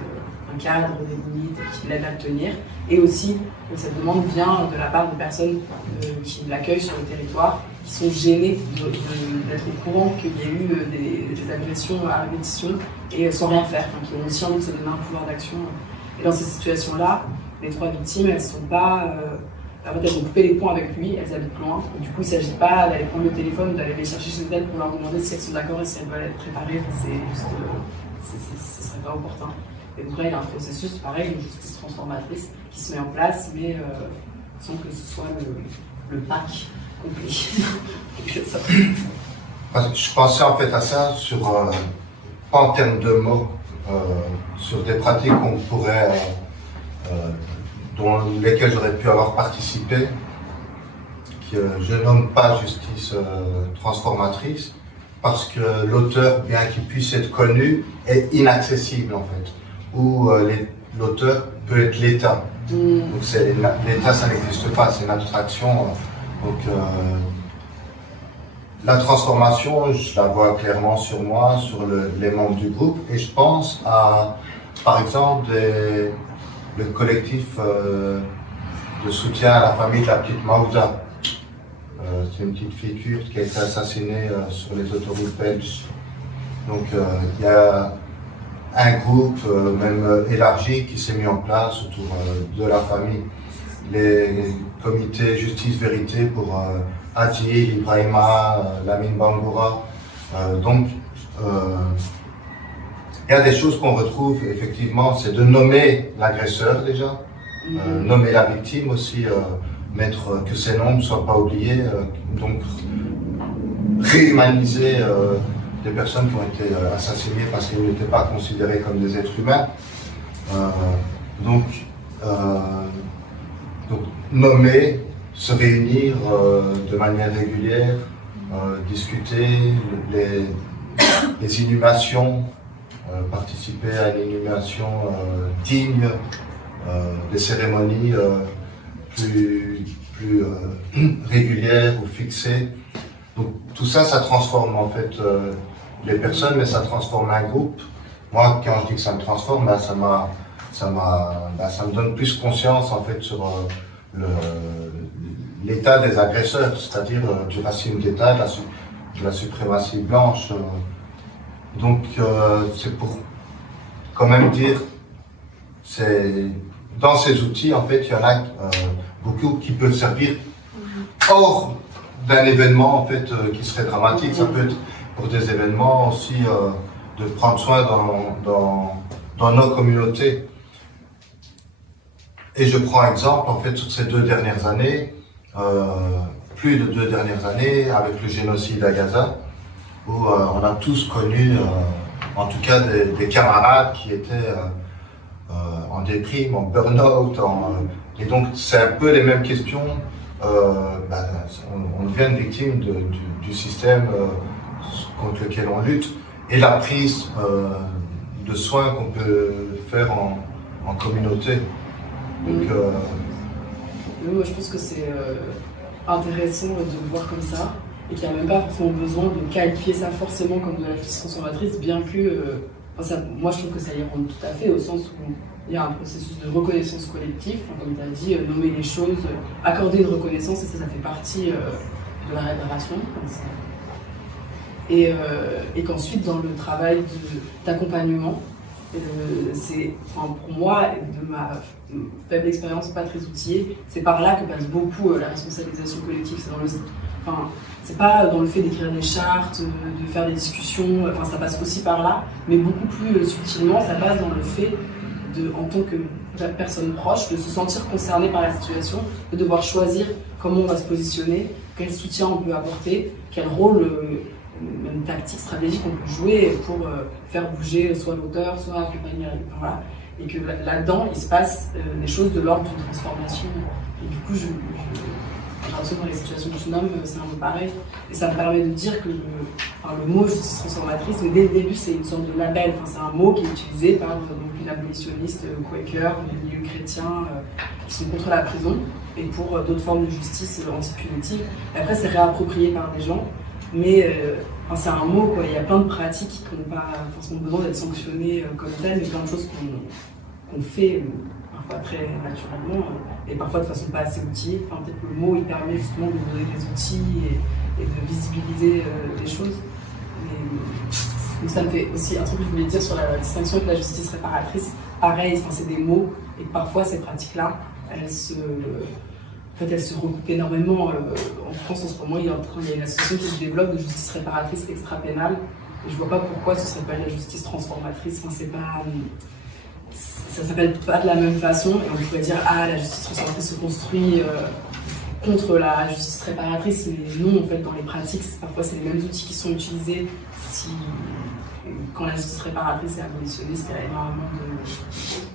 un cadre, des limites, qui l'aide à le tenir. Et aussi, cette demande vient de la part de personnes qui l'accueillent sur le territoire, qui sont gênées d'être au courant qu'il y a eu des agressions à répétition et sans rien faire, qui ont aussi envie de se donner un pouvoir d'action. Et dans ces situations-là, les 3 victimes, elles sont pas... en fait, elles ont coupé les ponts avec lui, elles habitent loin. Et du coup, il ne s'agit pas d'aller prendre le téléphone ou d'aller les chercher chez elles pour leur demander si elles sont d'accord et si elles veulent être préparées. Enfin, ce serait pas opportun. Et donc là, il y a un processus, pareil, de justice transformatrice qui se met en place, mais sans que ce soit le pack complet. Je pensais en fait à ça pas en termes de mots, sur des pratiques qu'on pourrait, dans lesquelles j'aurais pu avoir participé, que je nomme pas justice transformatrice, parce que l'auteur, bien qu'il puisse être connu, est inaccessible en fait. Où l'auteur peut être l'État. Donc l'État, ça n'existe pas, c'est une abstraction. Donc la transformation, je la vois clairement sur moi, sur les membres du groupe, et je pense à, par exemple, le collectif de soutien à la famille de la petite Maouda. C'est une petite fille kurde qui a été assassinée sur les autoroutes belges. Donc il y a un groupe, même élargi, qui s'est mis en place autour de la famille. Les comités justice-vérité pour Adil, Ibrahima, Lamine Bangoura. Donc, il y a des choses qu'on retrouve effectivement, c'est de nommer l'agresseur déjà, nommer la victime aussi, mettre que ces noms ne soient pas oubliés, donc réhumaniser des personnes qui ont été assassinées parce qu'elles n'étaient pas considérées comme des êtres humains. Donc, nommer, se réunir de manière régulière, discuter les inhumations, participer à une inhumation digne, des cérémonies plus régulières ou fixées. Donc tout ça, ça transforme en fait les personnes, mais ça transforme un groupe. Moi, quand je dis que ça me transforme, ça me donne plus conscience en fait sur l'état des agresseurs, c'est-à-dire du racisme d'État, de la suprématie blanche. Donc c'est pour quand même dire, dans ces outils, en fait, il y en a beaucoup qui peuvent servir hors d'un événement en fait qui serait dramatique. Ça peut être pour des événements aussi de prendre soin dans nos communautés. Et je prends exemple en fait sur ces 2 dernières années, plus de 2 dernières années, avec le génocide à Gaza, où on a tous connu, en tout cas des camarades qui étaient en déprime, en burn-out, et donc c'est un peu les mêmes questions. On devient une victime du système contre lequel on lutte, et la prise de soins qu'on peut faire en communauté. Donc, moi je pense que c'est intéressant de le voir comme ça, et qu'il n'y a même pas forcément besoin de qualifier ça forcément comme de la justice transformatrice, bien que moi je trouve que ça y rentre tout à fait, au sens où il y a un processus de reconnaissance collective, comme tu as dit, nommer les choses, accorder une reconnaissance, et ça fait partie de la réparation. Et qu'ensuite, dans le travail d'accompagnement, pour moi, de ma faible expérience, pas très outillée, c'est par là que passe beaucoup la responsabilisation collective. C'est pas dans le fait d'écrire des chartes, de faire des discussions, ça passe aussi par là, mais beaucoup plus subtilement, ça passe dans le fait en tant que personne proche, de se sentir concerné par la situation, de devoir choisir comment on va se positionner, quel soutien on peut apporter, quel rôle, même tactique, stratégique on peut jouer pour faire bouger soit l'auteur, soit accompagner. Voilà. et que là-dedans, il se passe des choses de l'ordre d'une transformation. Et du coup, j'ai l'impression que dans les situations que tu nommes, c'est un peu pareil. Et ça me permet de dire que le mot justice transformatrice, dès le début, c'est une sorte de label. Enfin, c'est un mot qui est utilisé par donc, une abolitionniste quaker, des milieux chrétiens qui sont contre la prison et pour d'autres formes de justice anti-punitive. Et après, c'est réapproprié par des gens, mais c'est un mot, quoi. Il y a plein de pratiques qui n'ont pas forcément besoin d'être sanctionnées comme telles, mais plein de choses qu'on fait parfois très naturellement et parfois de façon pas assez outillée. Enfin, peut-être que le mot il permet justement de donner des outils et de visibiliser des choses. Donc ça me fait aussi un truc que je voulais dire sur la distinction avec la justice réparatrice. Pareil, c'est des mots et parfois ces pratiques-là, elles se recoupent énormément. En France en ce moment, il y a une association qui se développe de justice réparatrice extra-pénale et je vois pas pourquoi ce serait pas la justice transformatrice. C'est pas... Ça s'appelle pas de la même façon et on pourrait dire la justice transformatrice se construit contre la justice réparatrice, mais non, en fait, dans les pratiques, parfois c'est les mêmes outils qui sont utilisés. Quand la justice réparatrice est abolitionniste, il y a énormément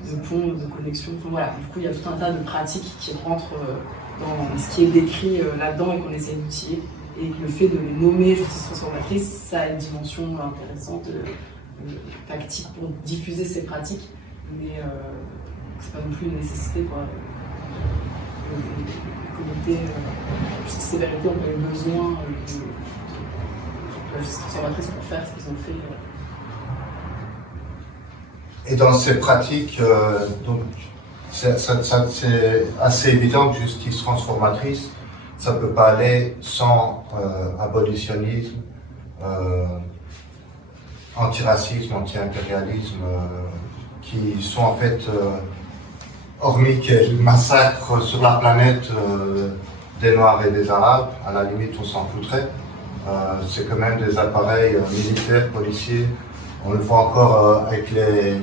de ponts, de connexions. Enfin, voilà. Du coup, il y a tout un tas de pratiques qui rentrent dans ce qui est décrit là-dedans et qu'on essaie d'outiller. Et que le fait de les nommer justice transformatrice, ça a une dimension intéressante, tactique pour diffuser ces pratiques. Mais c'est pas non plus une nécessité, quoi. Le comité justice sévérité ont pas eu besoin de la justice transformatrice pour faire ce qu'ils ont fait. Et dans ces pratiques, donc c'est assez évident que justice transformatrice, ça ne peut pas aller sans abolitionnisme, antiracisme, anti-impérialisme, qui sont en fait, hormis qu'il massacre sur la planète des Noirs et des Arabes, à la limite on s'en foutrait, c'est quand même des appareils militaires, policiers. On le voit encore avec les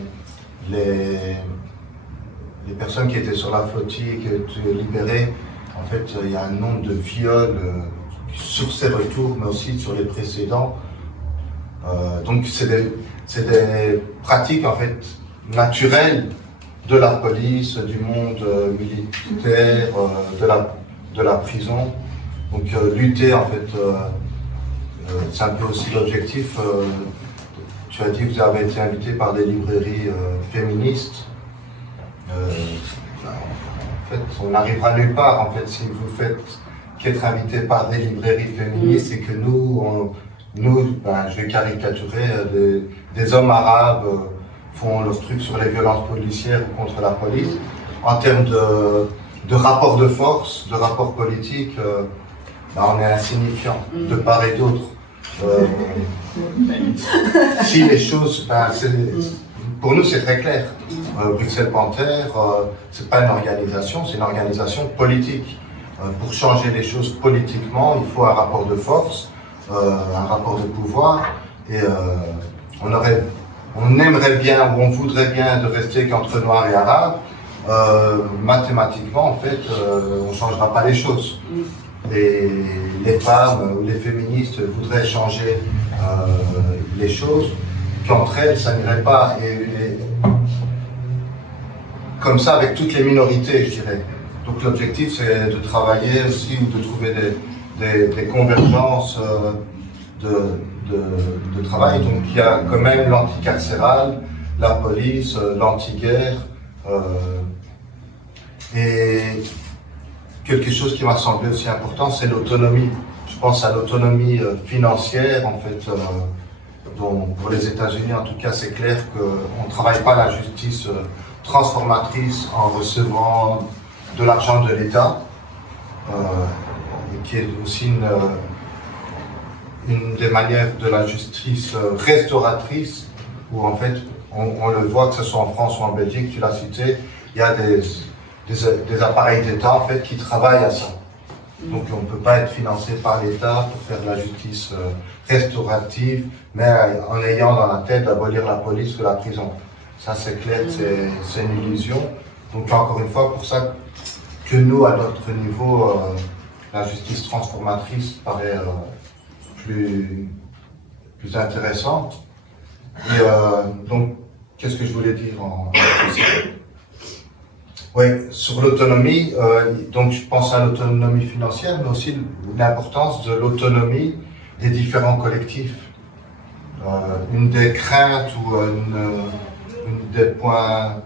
personnes qui étaient sur la flottille, qui étaient libérées. En fait, il y a un nombre de viols sur ces retours, mais aussi sur les précédents. Donc c'est des pratiques en fait naturelles de la police, du monde militaire, de la prison. Donc lutter en fait, c'est un peu aussi l'objectif. Tu as dit que vous avez été invité par des librairies féministes. En fait, on n'arrivera nulle part en fait si vous faites qu'être invité par des librairies féministes et que nous, je vais caricaturer, des hommes arabes font leur truc sur les violences policières ou contre la police. En termes de rapport de force, de rapport politique, on est insignifiant de part et d'autre. Si les choses, pour nous c'est très clair. Bruxelles Panthère, c'est pas une organisation, c'est une organisation politique. Pour changer les choses politiquement, il faut un rapport de force, un rapport de pouvoir, et on aimerait bien ou on voudrait bien de rester qu'entre Noirs et Arabes. Mathématiquement, en fait, on ne changera pas les choses. Et les femmes ou les féministes voudraient changer les choses, qu'entre elles, ça n'irait pas. Et comme ça, avec toutes les minorités, je dirais. Donc l'objectif, c'est de travailler aussi ou de trouver des convergences de travail. Donc il y a quand même l'anticarcéral, la police, l'anti-guerre, et quelque chose qui m'a semblé aussi important, c'est l'autonomie. Je pense à l'autonomie financière, en fait, dont pour les États-Unis, en tout cas, c'est clair qu'on ne travaille pas la justice transformatrice en recevant de l'argent de l'État, qui est aussi une des manières de la justice restauratrice, où en fait, on le voit, que ce soit en France ou en Belgique, tu l'as cité, il y a des appareils d'État en fait qui travaillent à ça. Donc on ne peut pas être financé par l'État pour faire de la justice restaurative, mais en ayant dans la tête d'abolir la police ou la prison. Ça c'est clair, c'est une illusion. Donc encore une fois, pour ça que nous, à notre niveau, la justice transformatrice paraît plus intéressante. Et donc qu'est-ce que je voulais dire en Oui, sur l'autonomie, donc je pense à l'autonomie financière, mais aussi l'importance de l'autonomie des différents collectifs. Une des craintes ou une des points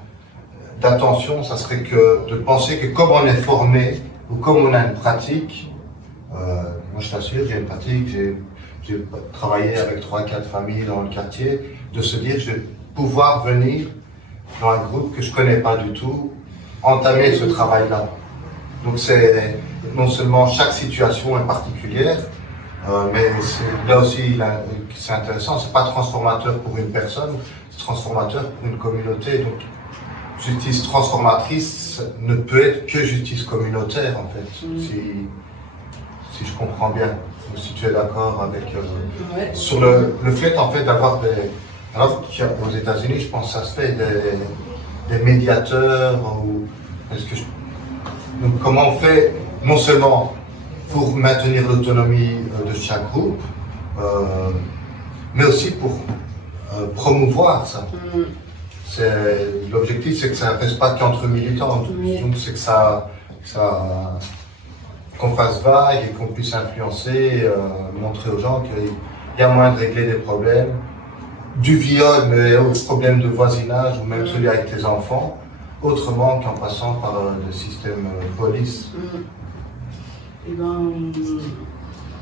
d'attention, ça serait que de penser que comme on est formé ou comme on a une pratique, moi je t'assure, j'ai une pratique, j'ai travaillé avec 3-4 familles dans le quartier, de se dire je vais pouvoir venir dans un groupe que je ne connais pas du tout, entamer ce travail-là. Donc c'est non seulement chaque situation est particulière, mais là aussi c'est intéressant, c'est pas transformateur pour une personne, c'est transformateur pour une communauté. Donc justice transformatrice ne peut être que justice communautaire en fait, si je comprends bien, ou si tu es d'accord avec sur le fait en fait d'avoir des, alors qu'aux États-Unis je pense que ça se fait des médiateurs ou donc comment on fait non seulement pour maintenir l'autonomie de chaque groupe, mais aussi pour promouvoir ça. L'objectif, c'est que ça ne reste pas qu'entre militants, donc c'est que qu'on fasse vague et qu'on puisse influencer, montrer aux gens qu'il y a moyen de régler des problèmes, du viol, mais aux problèmes de voisinage ou même celui avec tes enfants, autrement qu'en passant par le système police. Eh ben,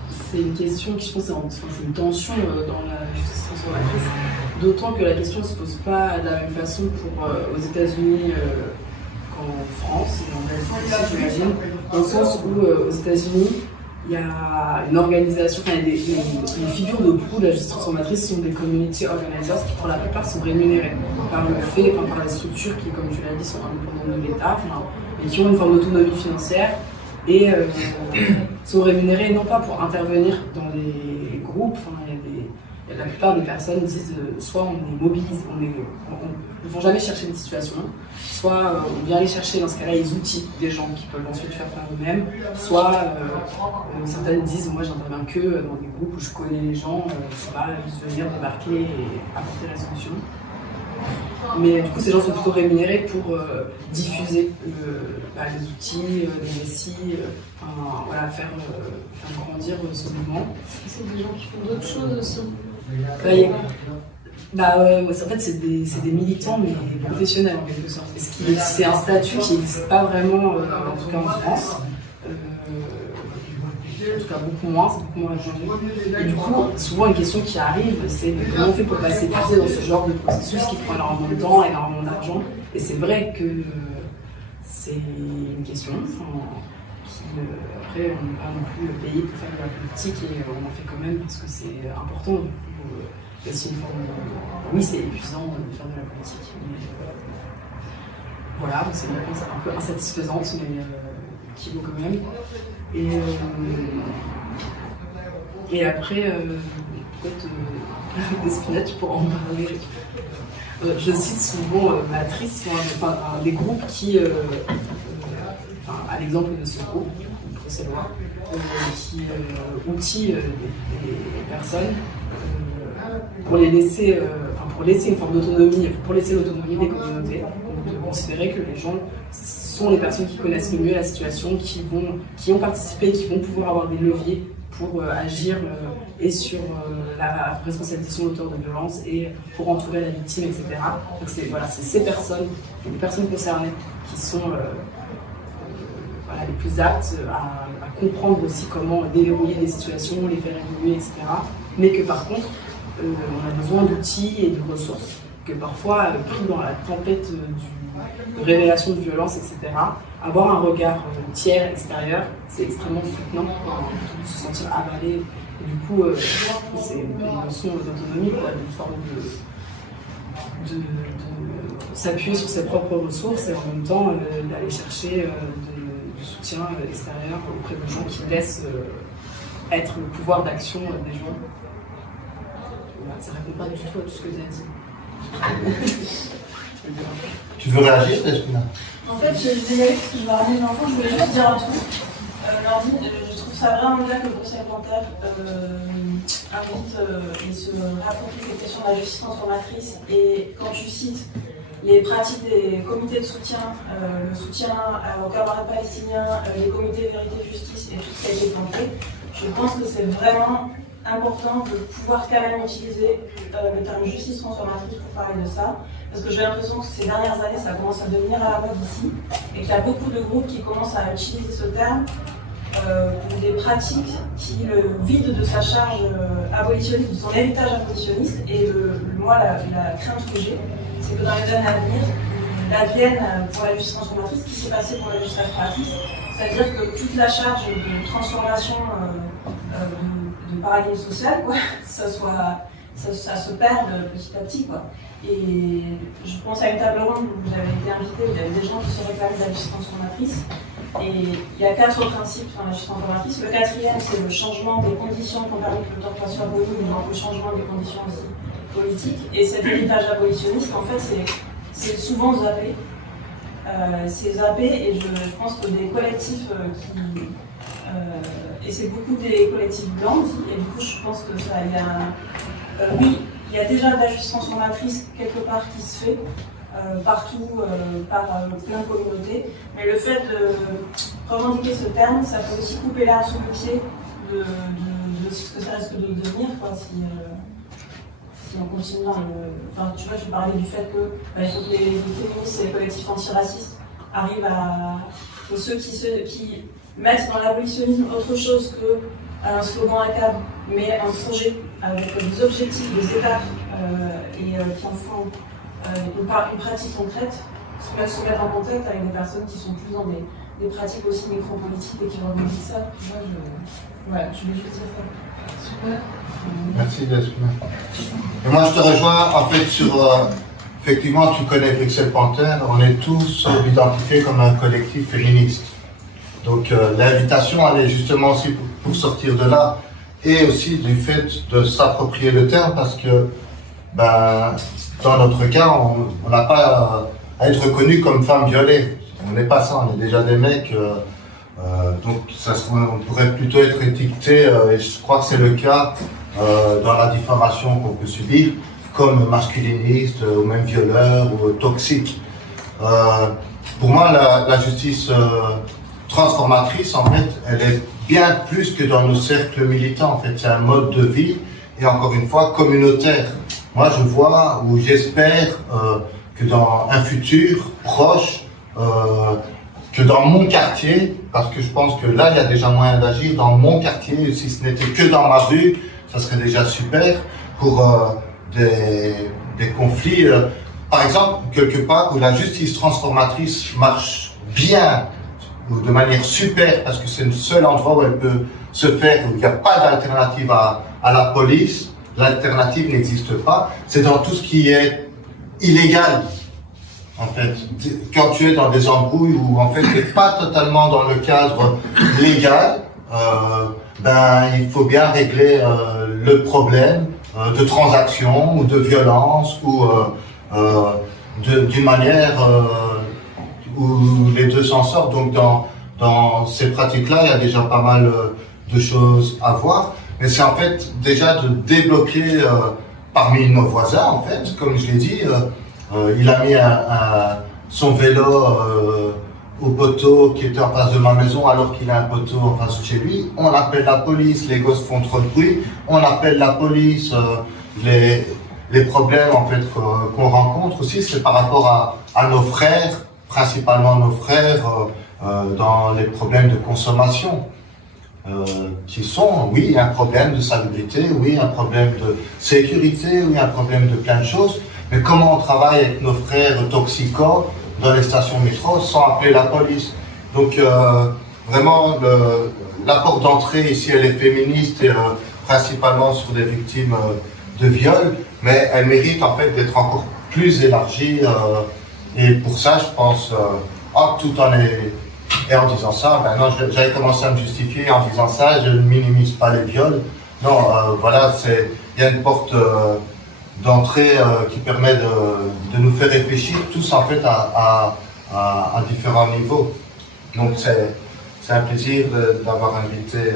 c'est une question qui, je pense, c'est une tension dans la justice transformatrice, d'autant que la question ne se pose pas de la même façon aux États-Unis qu'en France et en Belgique aussi, j'imagine, dans le sens où aux États-Unis, il y a une organisation, les figures de proue de la justice transformatrice sont des community organizers qui, pour la plupart, sont rémunérés par le fait, par les structures qui, comme tu l'as dit, sont indépendantes de l'État et qui ont une forme d'autonomie financière et sont rémunérés non pas pour intervenir dans les groupes, la plupart des personnes disent soit on est mobilisé, on ne vont jamais chercher des situations, soit on vient aller chercher dans ce cas-là les outils des gens qui peuvent ensuite faire par eux-mêmes, soit certaines disent moi j'interviens que dans des groupes où je connais les gens, ça va venir débarquer et apporter la solution. Mais du coup, ces gens sont plutôt rémunérés pour diffuser les outils, les récits, faire grandir ce mouvement. C'est des gens qui font d'autres choses aussi. En fait, c'est des militants, mais professionnels en quelque sorte. C'est un statut qui n'existe pas vraiment, en tout cas en France. En tout cas, beaucoup moins, c'est beaucoup moins répandu. Et du coup, souvent, une question qui arrive, c'est comment on fait pour pas s'épuiser dans ce genre de processus qui prend énormément de temps, énormément d'argent. Et c'est vrai que c'est une question qui, après, on n'est pas non plus payé pour faire de la politique et on en fait quand même parce que c'est important. Il y a aussi une forme de... Oui, c'est épuisant de faire de la politique. Mais, voilà, c'est une réponse un peu insatisfaisante, mais qui vaut quand même. Et après, peut-être Despinette, tu pourras en parler. Je cite souvent Matrice, des groupes qui, à l'exemple de ce groupe, Bruxellois, qui outille des personnes pour les laisser, pour laisser une forme d'autonomie, pour laisser l'autonomie des communautés, de considérer que les gens sont les personnes qui connaissent le mieux la situation, qui ont participé, qui vont pouvoir avoir des leviers pour agir et sur la responsabilisation de l'auteur de violence et pour entourer la victime, etc. Donc c'est ces personnes, les personnes concernées qui sont les plus aptes à comprendre aussi comment déverrouiller des situations, les faire évoluer, etc. Mais que par contre, on a besoin d'outils et de ressources, que parfois, pris dans la tempête de révélation de violence, etc., avoir un regard tiers, extérieur, c'est extrêmement soutenant pour se sentir avalé. Et du coup, c'est une notion d'autonomie, une forme de s'appuyer sur ses propres ressources et en même temps d'aller chercher du soutien extérieur auprès de gens qui laissent être le pouvoir d'action des gens. Ça ne répond pas du tout à tout ce que tu as dit. Tu veux réagir, Despina? En fait, je vais y aller parce que je vais ramener mes enfants, je voulais juste dire un truc. Leur dire, je trouve ça vraiment bien que le Conseil Panthère invite et se rapproprie cette question de la justice transformatrice. Et quand tu cites les pratiques des comités de soutien, le soutien aux camarades palestiniens, les comités vérité et justice et tout ce qui a été planté, je pense que c'est vraiment important de pouvoir quand même utiliser le terme justice transformatrice pour parler de ça, parce que j'ai l'impression que ces dernières années ça commence à devenir à la mode ici, et qu'il y a beaucoup de groupes qui commencent à utiliser ce terme pour des pratiques qui le vident de sa charge abolitionniste, de son héritage abolitionniste, et moi la crainte que j'ai, c'est que dans les années à venir, il advienne pour la justice transformatrice ce qui s'est passé pour la justice restauratrice, c'est-à-dire que toute la charge de transformation de paradigme social, quoi, ça se perd petit à petit, quoi. Et je pense à une table ronde où vous avez été invité, où il y avait des gens qui se réclament de la justice transformatrice. Et il y a 4 principes dans la justice transformatrice. Le 4e, c'est le changement des conditions qui ont permis que le tort soit aboli, mais donc le changement des conditions aussi politiques. Et cet héritage abolitionniste, en fait, c'est souvent zappé. C'est zappé, et je pense que des collectifs et c'est beaucoup des collectifs blancs aussi, et du coup je pense que ça, oui, il y a déjà de la justice transformatrice quelque part qui se fait partout par plein de communautés, mais le fait de revendiquer ce terme, ça peut aussi couper l'herbe sous le pied de ce que ça risque de devenir, quoi, si on continue dans le... Enfin, tu vois, je parlais du fait que il faut que les féministes et les collectifs antiracistes arrivent à... que ceux qui mettre dans l'abolitionnisme autre chose qu'un slogan à câble, mais un projet avec des objectifs, des étapes, et qui en font une pratique concrète, se mettre en contact avec des personnes qui sont plus dans des pratiques aussi micro-politiques et qui revendiquent ça. Moi, je voulais juste dire ça. Super. Merci Jasmine. Et moi je te rejoins en fait sur... effectivement, tu connais Bruxelles Panthère, on est tous identifiés comme un collectif féministe. Donc l'invitation, elle est justement aussi pour sortir de là, et aussi du fait de s'approprier le terme, parce que dans notre cas, on n'a pas à être reconnu comme femme violée. On n'est pas ça, on est déjà des mecs. Donc on pourrait plutôt être étiqueté, et je crois que c'est le cas dans la diffamation qu'on peut subir, comme masculiniste, ou même violeur, ou toxique. Pour moi, la justice transformatrice, en fait, elle est bien plus que dans nos cercles militants. En fait, c'est un mode de vie, et encore une fois, communautaire. Moi, je vois, ou j'espère, que dans un futur proche, que dans mon quartier, parce que je pense que là, il y a déjà moyen d'agir, dans mon quartier, si ce n'était que dans ma rue, ça serait déjà super, pour des conflits. Par exemple, quelque part où la justice transformatrice marche bien, ou de manière super, parce que c'est le seul endroit où elle peut se faire, où il n'y a pas d'alternative à la police, l'alternative n'existe pas, c'est dans tout ce qui est illégal. En fait, quand tu es dans des embrouilles où en fait tu n'es pas totalement dans le cadre légal, il faut bien régler le problème de transaction ou de violence, ou d'une manière où les deux s'en sortent. Donc dans ces pratiques-là, il y a déjà pas mal de choses à voir. Mais c'est en fait déjà de débloquer parmi nos voisins, en fait, comme je l'ai dit, il a mis son vélo au poteau qui était en face de ma maison alors qu'il a un poteau en face de chez lui. On appelle la police, les gosses font trop de bruit. On appelle la police. Les problèmes en fait qu'on rencontre aussi, c'est par rapport à nos frères, principalement nos frères, dans les problèmes de consommation. Qui sont, oui, un problème de salubrité, oui, un problème de sécurité, oui, un problème de plein de choses. Mais comment on travaille avec nos frères toxicos dans les stations métro sans appeler la police? Donc vraiment, la porte d'entrée ici, elle est féministe, et principalement sur des victimes de viol, mais elle mérite en fait d'être encore plus élargie. Et pour ça, je pense, tout en est... Et en disant ça, non, j'avais commencé à me justifier en disant ça, je ne minimise pas les viols. Non, voilà, il y a une porte d'entrée qui permet de nous faire réfléchir tous en fait à différents niveaux. Donc C'est un plaisir d'avoir invité.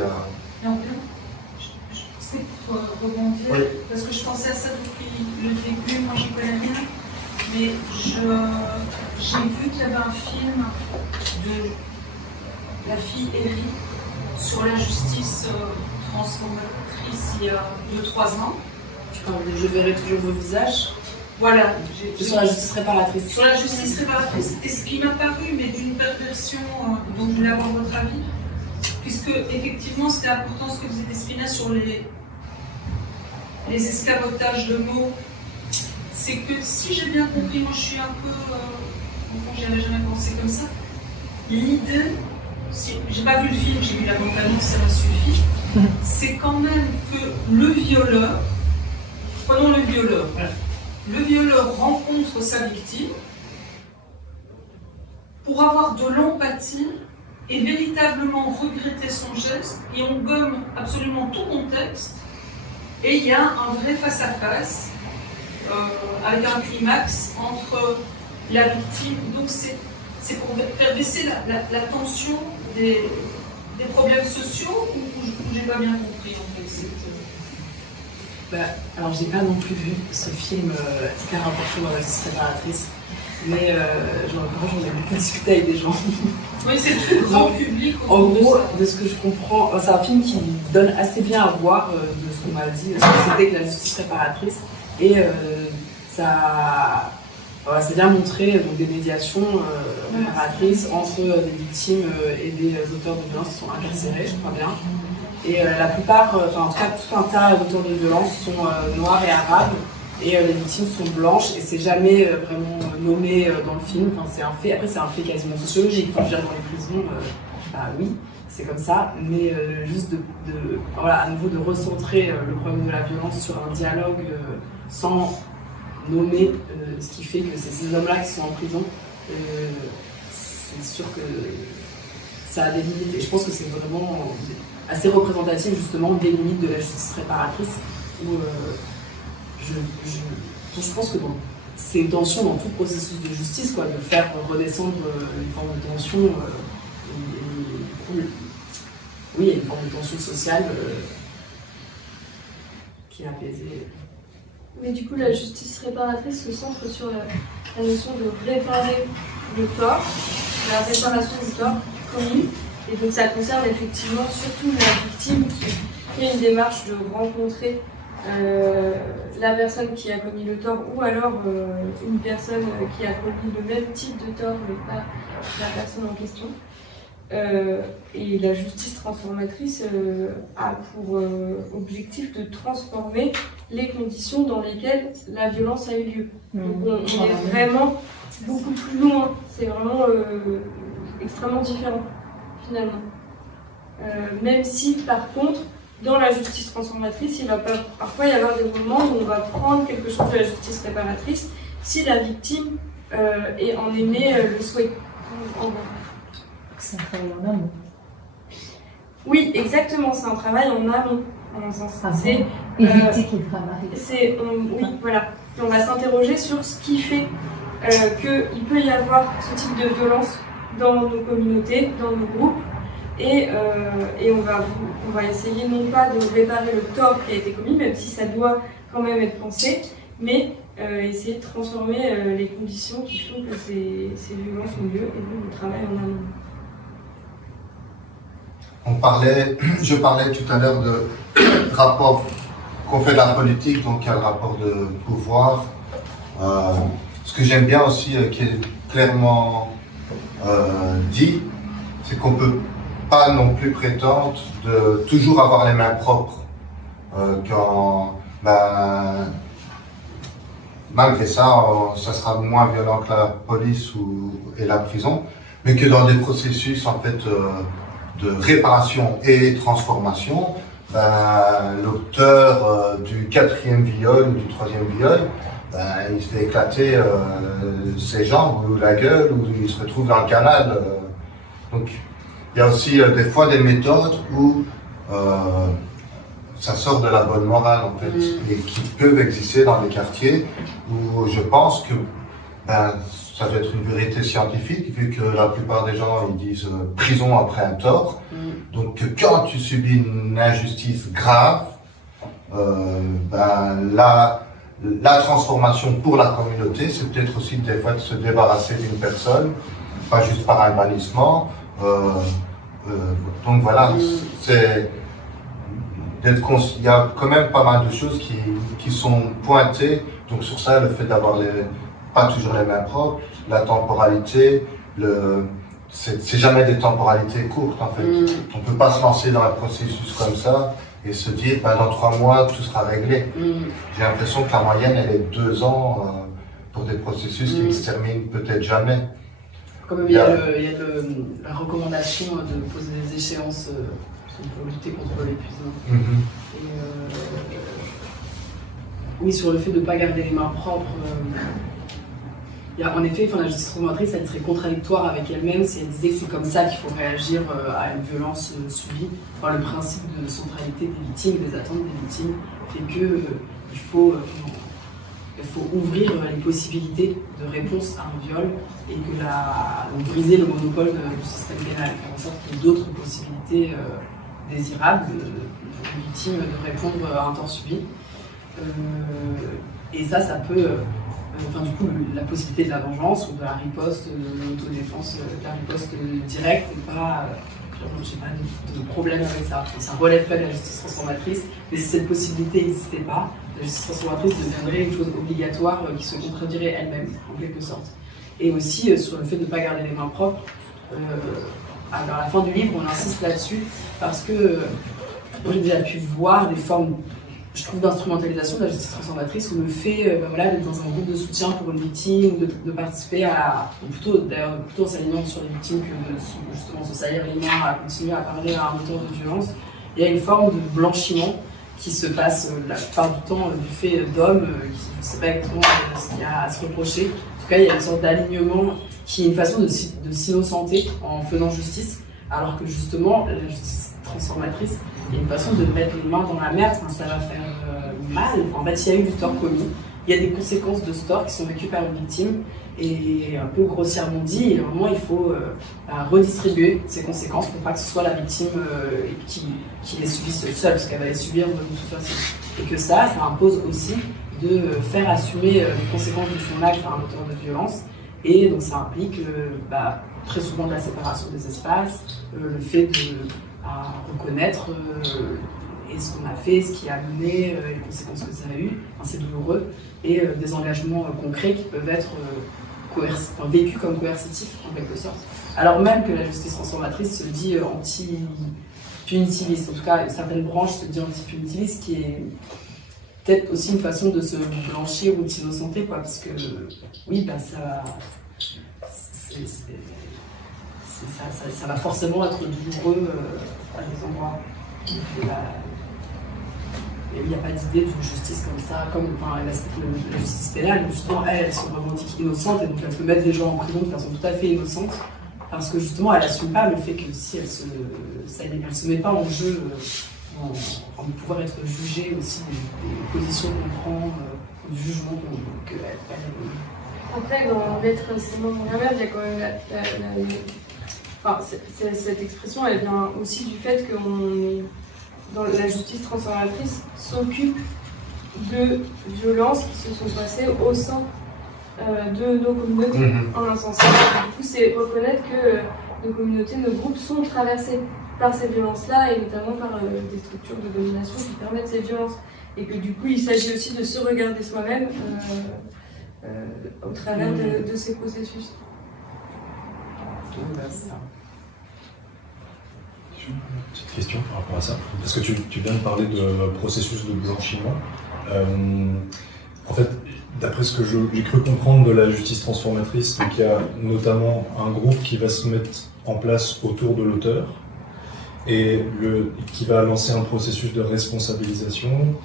Et en fait, c'est pour rebondir, Oui. parce que je pensais à ça depuis le début, moi je connais rien, mais j'ai vu qu'il y avait un film de la fille Ellie sur la justice transformatrice il y a 2-3 ans. Je parle de Je verrai toujours vos visages. Voilà. Sur la justice réparatrice. Sur la justice réparatrice. Et ce qui m'a paru, mais d'une perversion dont je voulais avoir votre avis, puisque effectivement c'était important ce que disait Despina sur les escamotages de mots, c'est que si j'ai bien compris, moi je suis un peu, j'y avais jamais pensé comme ça, l'idée, j'ai pas vu le film, j'ai vu la bande-annonce, ça m'a suffi, c'est quand même que le violeur, prenons le violeur, voilà. Le violeur rencontre sa victime pour avoir de l'empathie et véritablement regretter son geste, et on gomme absolument tout contexte, et il y a un vrai face-à-face avec un climax entre la victime. Donc c'est pour faire baisser la tension des problèmes sociaux, ou j'ai pas bien compris en fait Alors j'ai pas non plus vu ce film hyper important dans la justice réparatrice, mais j'en ai beaucoup discuté avec des gens. Oui, c'est tout le grand public. En gros, de ce que je comprends, c'est un film qui donne assez bien à voir de ce qu'on m'a dit, ce que c'était que la justice réparatrice, et ça vient montrer donc, des médiations réparatrices entre des victimes et des auteurs de violences qui sont incarcérés, je crois bien. Et la plupart, en tout cas tout un tas d'auteurs de violences sont noirs et arabes, et les victimes sont blanches, et c'est jamais vraiment nommé dans le film. Enfin, c'est un fait. Après c'est un fait quasiment sociologique. Quand je viens dans les prisons, oui, c'est comme ça, mais juste à nouveau de recentrer le problème de la violence sur un dialogue sans nommer ce qui fait que c'est ces hommes-là qui sont en prison. C'est sûr que ça a des limites, et je pense que c'est vraiment assez représentatif justement des limites de la justice réparatrice, où je pense que c'est une tension dans tout processus de justice, quoi, de faire redescendre une forme de tension, oui, une forme de tension sociale qui est apaisée. Mais du coup, la justice réparatrice se centre sur la notion de réparer le tort, la réparation du tort commis. Et donc ça concerne effectivement surtout la victime qui fait une démarche de rencontrer la personne qui a commis le tort, ou alors une personne qui a commis le même type de tort mais pas la personne en question. Et la justice transformatrice a pour objectif de transformer les conditions dans lesquelles la violence a eu lieu. Donc on est vraiment beaucoup plus loin, c'est vraiment extrêmement différent finalement. Même si par contre, dans la justice transformatrice, il va parfois y avoir des moments où on va prendre quelque chose de la justice réparatrice si la victime en émet le souhait. C'est un travail en amont. Oui, exactement, c'est un travail en amont. En un sens. C'est éviter qu'il travaille. Oui, voilà. Et on va s'interroger sur ce qui fait qu'il peut y avoir ce type de violence dans nos communautés, dans nos groupes, et on va essayer non pas de réparer le tort qui a été commis, même si ça doit quand même être pensé, mais essayer de transformer les conditions qui font que ces violences ont lieu, et donc le travail en amont. Je parlais tout à l'heure de rapport qu'on fait de la politique, donc il y a le rapport de pouvoir. Ce que j'aime bien aussi, qui est clairement dit, c'est qu'on ne peut pas non plus prétendre de toujours avoir les mains propres. Malgré ça, ça sera moins violent que la police et la prison, mais que dans des processus en fait de réparation et transformation, l'auteur du 4e viol ou du 3e viol, il se fait éclater ses jambes ou la gueule, ou il se retrouve dans le canal. Donc il y a aussi des fois des méthodes où ça sort de la bonne morale en fait, et qui peuvent exister dans des quartiers où je pense que ça doit être une vérité scientifique, vu que la plupart des gens ils disent prison après un tort. Donc quand tu subis une injustice grave, la transformation pour la communauté, c'est peut-être aussi des fois de se débarrasser d'une personne, pas juste par un bannissement. Donc voilà, il y a quand même pas mal de choses qui sont pointées. Donc sur ça, le fait d'avoir pas toujours les mains propres, la temporalité, c'est jamais des temporalités courtes en fait. On peut pas se lancer dans un processus comme ça et se dire dans 3 mois tout sera réglé. J'ai l'impression que la moyenne elle est 2 ans pour des processus qui ne se terminent peut-être jamais. Comme il y a la recommandation de poser des échéances pour lutter contre l'épuisement. Oui, sur le fait de ne pas garder les mains propres, en effet, la justice transformatrice, elle serait contradictoire avec elle-même si elle disait que c'est comme ça qu'il faut réagir à une violence subie. Le principe de centralité des victimes, des attentes des victimes, fait qu'il faut ouvrir les possibilités de réponse à un viol et que briser le monopole du système pénal, faire en sorte qu'il y ait d'autres possibilités désirables de victimes de répondre à un tort subi. Et ça peut... du coup, la possibilité de la vengeance ou de la riposte, de l'autodéfense, de la riposte directe, j'ai pas de problème avec ça. Ça relève pas de la justice transformatrice, mais si cette possibilité n'existait pas, la justice transformatrice deviendrait une chose obligatoire qui se contredirait elle-même, en quelque sorte. Et aussi, sur le fait de ne pas garder les mains propres, à la fin du livre, on insiste là-dessus, parce que j'ai déjà pu voir des formes, je trouve, d'instrumentalisation de la justice transformatrice, où le fait d'être dans un groupe de soutien pour une victime, de participer ou plutôt en s'alignant sur les victimes que de justement se salir les mains, à continuer à parler à un auteur de violence, il y a une forme de blanchiment qui se passe la plupart du temps du fait d'hommes qui ne savent pas exactement ce qu'il y a à se reprocher. En tout cas, il y a une sorte d'alignement qui est une façon de s'innocenter en faisant justice, alors que justement, la justice transformatrice, il y a une façon de mettre les mains dans la merde, ça va faire mal. En fait, il y a eu du tort commis, il y a des conséquences de ce tort qui sont vécues par une victime, et un peu grossièrement dit, et normalement il faut redistribuer ces conséquences pour pas que ce soit la victime qui les subisse seule, parce qu'elle va les subir de toute façon. Et que ça impose aussi de faire assumer les conséquences de son acte à un auteur de violence, et donc ça implique très souvent de la séparation des espaces, le fait de reconnaître et ce qu'on a fait, ce qui a mené, les conséquences que ça a eu, c'est douloureux, et des engagements concrets qui peuvent être vécus comme coercitifs en quelque sorte. Alors même que la justice transformatrice se dit anti-punitiviste, en tout cas certaines branches se disent anti-punitiviste, qui est peut-être aussi une façon de se blanchir ou de s'innocenter, parce que oui, ça va forcément être douloureux à des endroits. Il n'y a pas d'idée d'une justice comme ça, la justice pénale, justement, elle se revendique innocente, et donc elle peut mettre des gens en prison de façon tout à fait innocente, parce que justement elle n'assume pas le fait que si elle se met pas en jeu en pouvoir être jugée aussi des positions qu'on prend, du jugement qu'elle. Après, dans l'être Simon Montréal, il y a quand même cette expression, elle vient aussi du fait que dans la justice transformatrice s'occupe de violences qui se sont passées au sein de nos communautés, en un sens. Du coup, c'est reconnaître que nos communautés, nos groupes sont traversés par ces violences-là, et notamment par des structures de domination qui permettent ces violences. Et que du coup, il s'agit aussi de se regarder soi-même au travers de ces processus. J'ai une petite question par rapport à ça, parce que tu viens de parler de processus de blanchiment. En fait, d'après ce que j'ai cru comprendre de la justice transformatrice, donc il y a notamment un groupe qui va se mettre en place autour de l'auteur et qui va lancer un processus de responsabilisation.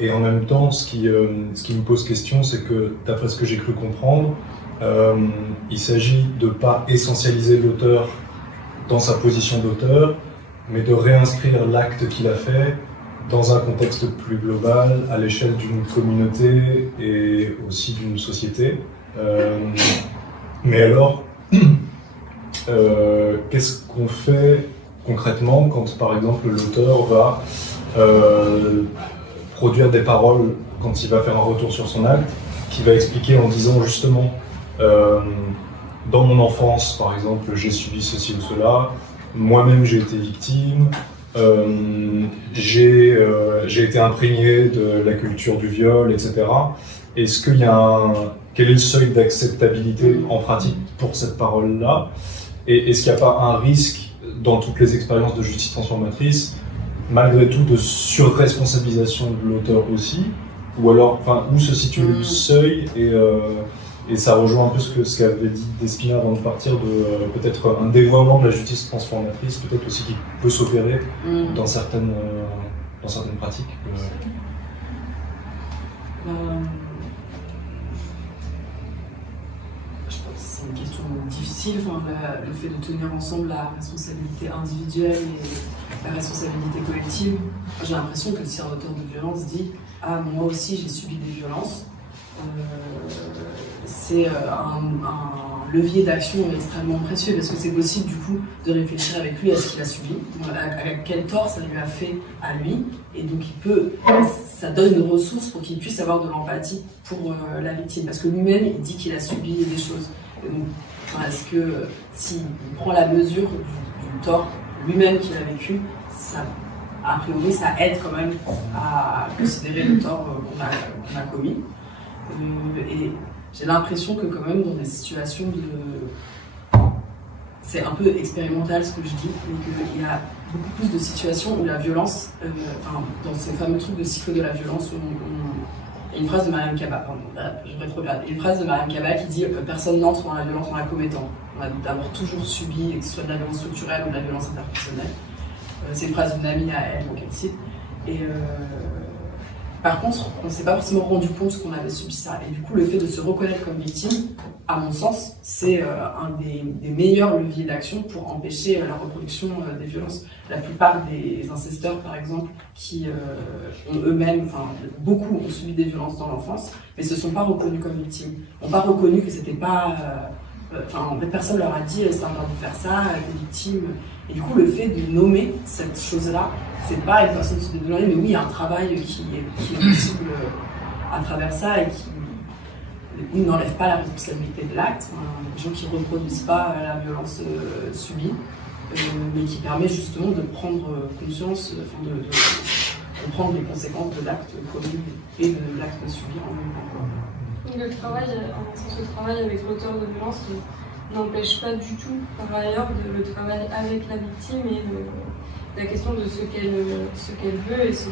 Et en même temps, ce qui me pose question, c'est que, d'après ce que j'ai cru comprendre, il s'agit de ne pas essentialiser l'auteur dans sa position d'auteur, mais de réinscrire l'acte qu'il a fait dans un contexte plus global, à l'échelle d'une communauté et aussi d'une société. Mais alors, qu'est-ce qu'on fait concrètement quand, par exemple, l'auteur va produire des paroles quand il va faire un retour sur son acte, qui va expliquer en disant justement dans mon enfance, par exemple, j'ai subi ceci ou cela, moi-même j'ai été victime, j'ai été imprégné de la culture du viol, etc. Est-ce qu'il y a quel est le seuil d'acceptabilité en pratique pour cette parole-là? Et est-ce qu'il n'y a pas un risque dans toutes les expériences de justice transformatrice, malgré tout, de surresponsabilisation de l'auteur aussi? Ou alors, enfin, où se situe le seuil? Et ça rejoint un peu ce qu'avait dit Despina avant de partir, de peut-être un dévoiement de la justice transformatrice, peut-être aussi qui peut s'opérer dans certaines pratiques. Je pense que c'est une question difficile, le fait de tenir ensemble la responsabilité individuelle et la responsabilité collective. J'ai l'impression que si un auteur de violence dit « Ah, moi aussi j'ai subi des violences », c'est un levier d'action extrêmement précieux parce que c'est possible du coup de réfléchir avec lui à ce qu'il a subi, à quel tort ça lui a fait à lui, et donc ça donne une ressource pour qu'il puisse avoir de l'empathie pour la victime, parce que lui-même il dit qu'il a subi des choses. Et donc, est-ce que s'il prend la mesure du tort lui-même qu'il a vécu, ça, a priori ça aide quand même à considérer le tort qu'on a commis. Et j'ai l'impression que quand même dans des situations c'est un peu expérimental ce que je dis, mais qu'il y a beaucoup plus de situations où la violence, dans ces fameux trucs de cycle de la violence, il y a une phrase de Mariam Kaba, une phrase de Mariam Kaba qui dit « Personne n'entre dans la violence en la commettant ». On a d'abord toujours subi, que ce soit de la violence structurelle ou de la violence interpersonnelle. C'est une phrase d'une amie à elle, donc elle cite. Par contre, on ne s'est pas forcément rendu compte qu'on avait subi ça. Et du coup, le fait de se reconnaître comme victime, à mon sens, c'est un des meilleurs leviers d'action pour empêcher la reproduction des violences. La plupart des incesteurs, par exemple, qui ont eux-mêmes, beaucoup ont subi des violences dans l'enfance, mais ne se sont pas reconnus comme victimes. N'ont pas reconnu que c'était pas... en fait, personne leur a dit c'est un droit de faire ça, t'es victime. Et du coup, le fait de nommer cette chose-là, c'est pas une façon de se dédouaner, mais oui, il y a un travail qui est possible à travers ça et qui n'enlève pas la responsabilité de l'acte. Des gens qui ne reproduisent pas la violence subie, mais qui permet justement de prendre conscience, de prendre les conséquences de l'acte commis et de l'acte subi en même temps. Le travail avec l'auteur de violence n'empêche pas du tout, par ailleurs, le travail avec la victime et la question de ce qu'elle veut et ce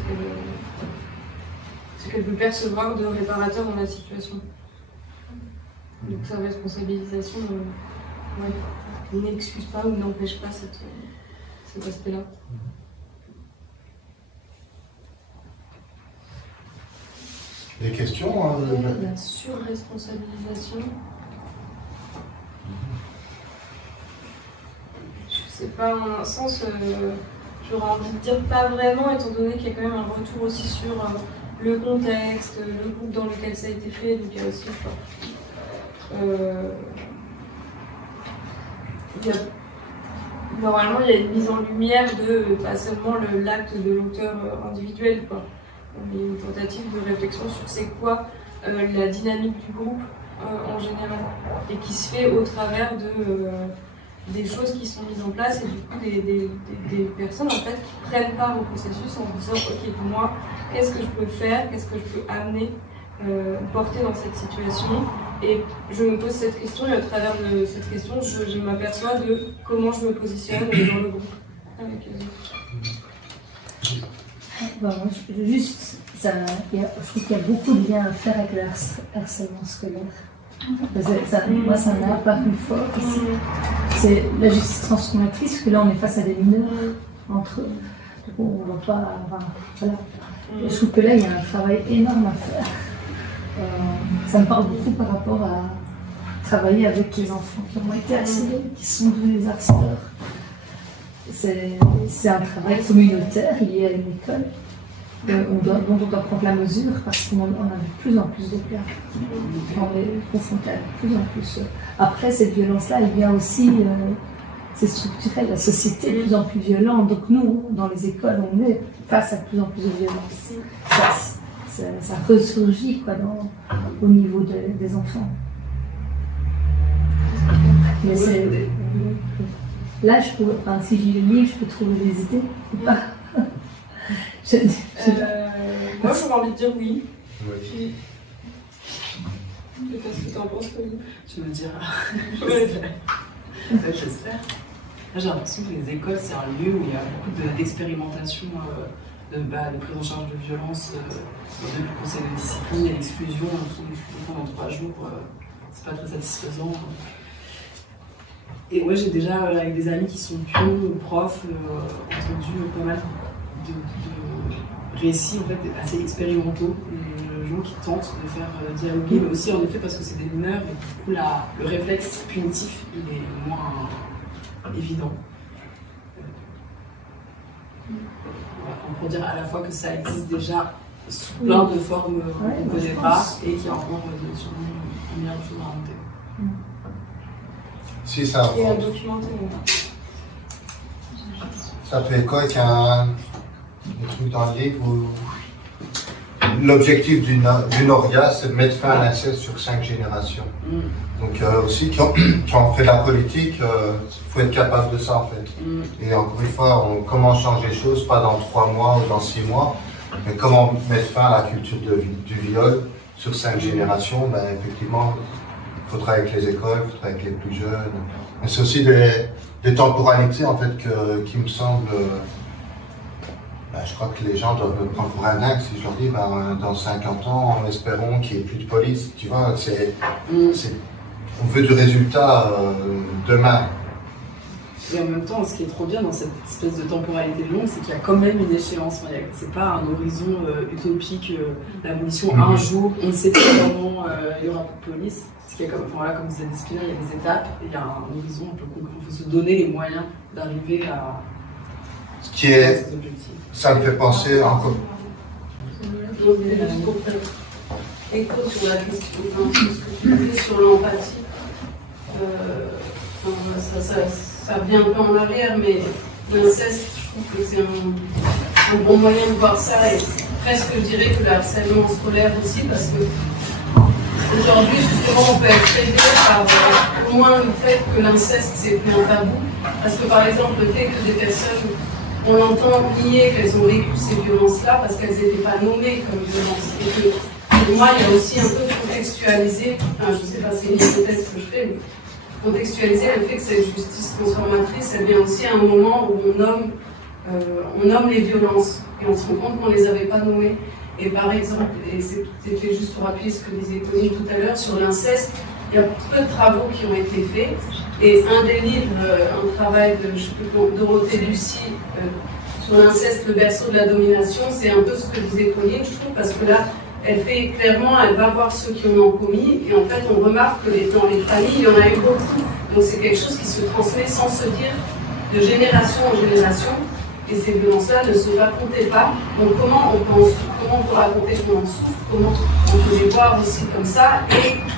qu'elle peut percevoir de réparateur dans la situation. Donc sa responsabilisation n'excuse pas ou n'empêche pas cet aspect-là. Des questions La surresponsabilisation. C'est pas un sens, j'aurais envie de dire pas vraiment, étant donné qu'il y a quand même un retour aussi sur le contexte, le groupe dans lequel ça a été fait, donc il y a aussi normalement il y a une mise en lumière de pas seulement l'acte de l'auteur individuel, quoi. Il y a une tentative de réflexion sur c'est quoi la dynamique du groupe en général, et qui se fait au travers des choses qui sont mises en place et du coup des personnes en fait qui prennent part au processus en disant ok, moi qu'est-ce que je peux faire, qu'est-ce que je peux amener, porter dans cette situation, et je me pose cette question et au travers de cette question je m'aperçois de comment je me positionne dans le groupe avec les autres. Je trouve qu'il y a beaucoup de liens à faire avec le harcèlement scolaire. Moi, ça m'a apparu fort ici. C'est la justice transformatrice, parce que là, on est face à des mineurs entre eux. On ne va pas. Voilà. Je trouve que là, il y a un travail énorme à faire. Ça me parle beaucoup par rapport à travailler avec les enfants qui ont été harcelés, qui sont devenus des harceleurs. C'est un travail communautaire lié à une école. dont on doit prendre la mesure parce qu'on a de plus en plus de cas. On est confronté à de plus en plus. Après, cette violence-là, elle vient aussi, c'est structurel, la société est de plus en plus violente. Donc nous, dans les écoles, on est face à de plus en plus de violence. Ça ressurgit quoi, au niveau des enfants. Mais là, si je lis le livre, je peux trouver des idées ou pas. Moi, j'aurais envie de dire oui. Oui. Qu'est-ce que tu en penses, Pauline? Tu me diras. Ouais. J'espère. J'ai l'impression que les écoles, c'est un lieu où il y a beaucoup d'expérimentation de prise en charge de violence, depuis le conseil de discipline et l'exclusion. Pendant 3 jours, c'est pas très satisfaisant. Et ouais, j'ai déjà, avec des amis qui sont pions ou profs, entendu pas mal de récits en fait, assez expérimentaux, de gens qui tentent de faire dialoguer, mais aussi en effet parce que c'est des mineurs, et du coup le réflexe punitif il est moins évident. Pour dire à la fois que ça existe déjà sous plein de formes qu'on ne connaît pas et qu'il y a encore un milliard de choses à inventer. Si ça, Et à documenter. ça fait écho avec un truc dans le livre où l'objectif d'une ORIA, c'est de mettre fin à l'inceste sur 5 générations. Donc aussi, quand on fait de la politique, il faut être capable de ça en fait. Et encore une fois, comment changer les choses, pas dans 3 mois ou dans 6 mois, mais comment mettre fin à la culture du viol sur 5 générations. Ben, effectivement, il faudra avec les écoles, il faudra avec les plus jeunes. Mais c'est aussi des temporalités en fait qui me semblent... je crois que les gens doivent me prendre pour un dingue si je leur dis dans 50 ans, espérons qu'il n'y ait plus de police. Tu vois, on veut du résultat demain. Et en même temps, ce qui est trop bien dans cette espèce de temporalité longue, c'est qu'il y a quand même une échéance. C'est pas un horizon utopique, l'abolition un jour, on ne sait pas comment il y aura plus de police. Parce qu'il y a comme disait Spina, il y a des étapes, et il y a un horizon un peu concret. Il faut se donner les moyens d'arriver à cet objectif. Ça me fait penser encore. Écho sur la question, ce que tu disais sur l'empathie. Ça revient un peu en arrière, mais l'inceste, je trouve que c'est un bon moyen de voir ça, et presque je dirais que le harcèlement scolaire aussi, parce que aujourd'hui, justement, on peut être aidé par au moins le fait que l'inceste, c'est plus un tabou. Parce que par exemple, le fait que des personnes, on entend nier qu'elles ont vécu ces violences-là parce qu'elles n'étaient pas nommées comme violences. Et que pour moi, il y a aussi un peu contextualisé, je ne sais pas, c'est une hypothèse que je fais, mais contextualiser le fait que cette justice transformatrice, elle vient aussi à un moment où on nomme les violences et on se rend compte qu'on ne les avait pas nommées. Et par exemple, et c'était juste pour appuyer ce que disait Pauline tout à l'heure, sur l'inceste, il y a peu de travaux qui ont été faits. Et un des livres, un travail de Dorothée Lucie sur l'inceste, le berceau de la domination, c'est un peu ce que disait Pauline, je trouve, parce que là, elle fait clairement, elle va voir ceux qui en ont commis, et en fait, on remarque que dans les familles, il y en a eu beaucoup. Donc c'est quelque chose qui se transmet sans se dire de génération en génération, et ces violences-là ne se racontaient pas. Donc comment on peut raconter qu'on en souffre, comment on peut les voir aussi comme ça,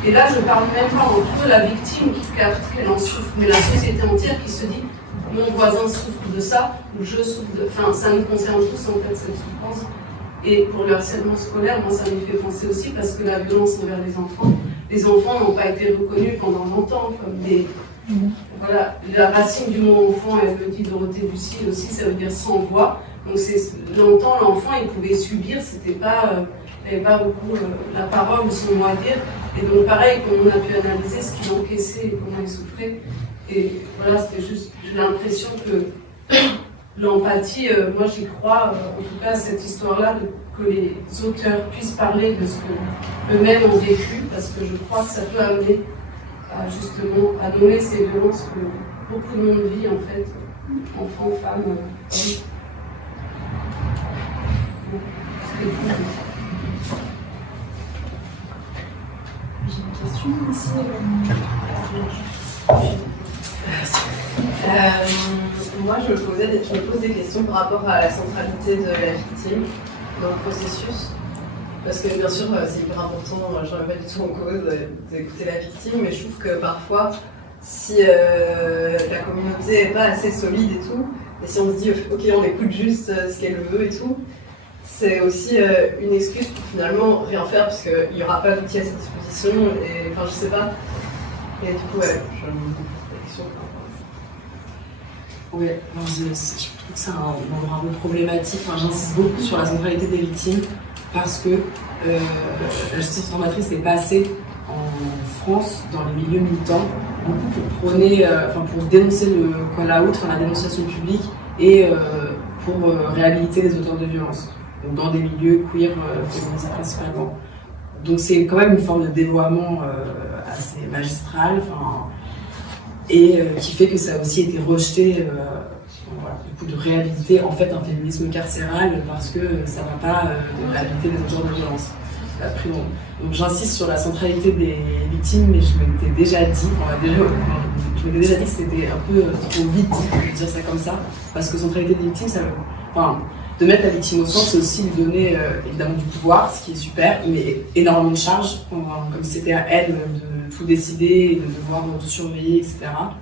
et là, je parle même pas entre la victime qui capte qu'elle en souffre, mais la société entière qui se dit mon voisin souffre de ça, ou je souffre de... Enfin, ça nous concerne tous en fait, cette souffrance. Et pour le harcèlement scolaire, moi ça me fait penser aussi parce que la violence envers les enfants n'ont pas été reconnus pendant longtemps comme des... Voilà, la racine du mot enfant, elle le dit Dorothée Lucie aussi, ça veut dire sans voix. Donc longtemps l'enfant il pouvait subir, c'était pas, il n'avait pas beaucoup la parole ou son mot à dire. Et donc pareil, comme on a pu analyser ce qu'il encaissait et comment il souffrait. Et voilà, c'était juste, j'ai l'impression que l'empathie, moi j'y crois, en tout cas cette histoire-là, que les auteurs puissent parler de ce qu'eux-mêmes ont vécu, parce que je crois que ça peut amener à justement à nommer ces violences que beaucoup de monde vit en fait, enfants, femmes, hommes. J'ai une question ici. Moi, je me pose des questions par rapport à la centralité de la victime. dans le processus. Parce que bien sûr, c'est hyper important, je ne remets pas du tout en cause d'écouter la victime, mais je trouve que parfois, si la communauté n'est pas assez solide et tout, et si on se dit ok, on écoute juste ce qu'elle veut et tout, c'est aussi une excuse pour finalement rien faire parce qu'il n'y aura pas d'outils à sa disposition, et enfin je sais pas. Et du coup, ouais, je me pose la question. Oui, je trouve que c'est un endroit un peu problématique. Enfin, j'insiste beaucoup sur la centralité des victimes parce que la justice transformatrice est passée en France dans les milieux militants beaucoup pour prôner, pour dénoncer le call-out, la dénonciation publique et pour réhabiliter les auteurs de violences. Donc dans des milieux queer, féministes principalement. Donc c'est quand même une forme de dévoiement assez magistral. Et qui fait que ça a aussi été rejeté du coup, de réhabiliter en fait un féminisme carcéral parce que ça ne va pas réhabiliter les auteurs de violence. Donc j'insiste sur la centralité des victimes, mais je m'étais déjà dit que c'était un peu trop vite de dire ça comme ça, parce que centralité des victimes, de mettre la victime au centre, c'est aussi lui donner évidemment du pouvoir, ce qui est super, mais énormément de charges, comme si c'était à elle de tout décider, de devoir tout surveiller, etc.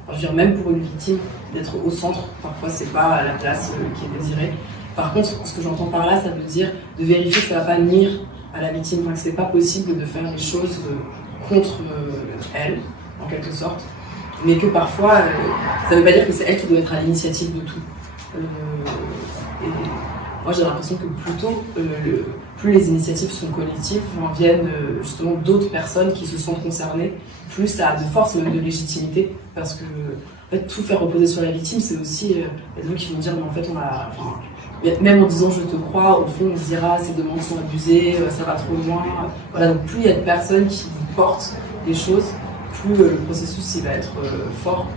Je veux dire, même pour une victime, d'être au centre, parfois c'est pas la place qui est désirée. Par contre, ce que j'entends par là, ça veut dire de vérifier que ça va pas nuire à la victime, que c'est pas possible de faire les choses contre elle, en quelque sorte, mais que parfois, ça veut pas dire que c'est elle qui doit être à l'initiative de tout. Moi, j'ai l'impression que plutôt, plus les initiatives sont collectives, viennent justement d'autres personnes qui se sentent concernées, plus ça a de force, même de légitimité, parce que en fait, tout faire reposer sur la victime, c'est aussi les gens qui vont dire, mais en fait, même en disant je te crois, au fond, on se dira ces demandes sont abusées, ça va trop loin. Voilà, donc plus il y a de personnes qui portent les choses, plus le processus il va être fort.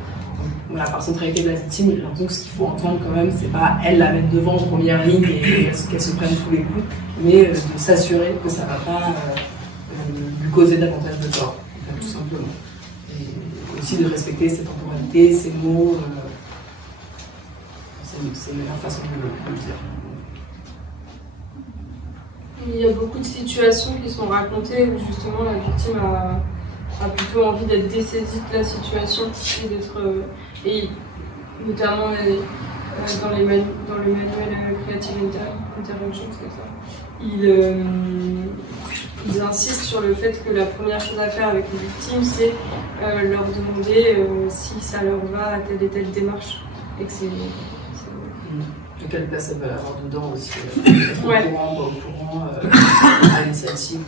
Voilà, par centralité de la victime, j'ai l'impression que ce qu'il faut entendre quand même, c'est pas elle la mettre devant en première ligne et qu'elle se prenne tous les coups, mais de s'assurer que ça va pas lui causer davantage de tort, tout simplement. Et aussi de respecter ses temporalités, ses mots, c'est une meilleure façon de le dire. Il y a beaucoup de situations qui sont racontées où justement la victime a plutôt envie d'être dessaisie de la situation et d'être et notamment dans le manuel Creative Intervention, c'est ça. Ils insistent sur le fait que la première chose à faire avec les victimes, c'est leur demander si ça leur va à telle et telle démarche. Et que c'est quelle place elle va avoir dedans aussi, ouais. au courant, à l'initiative.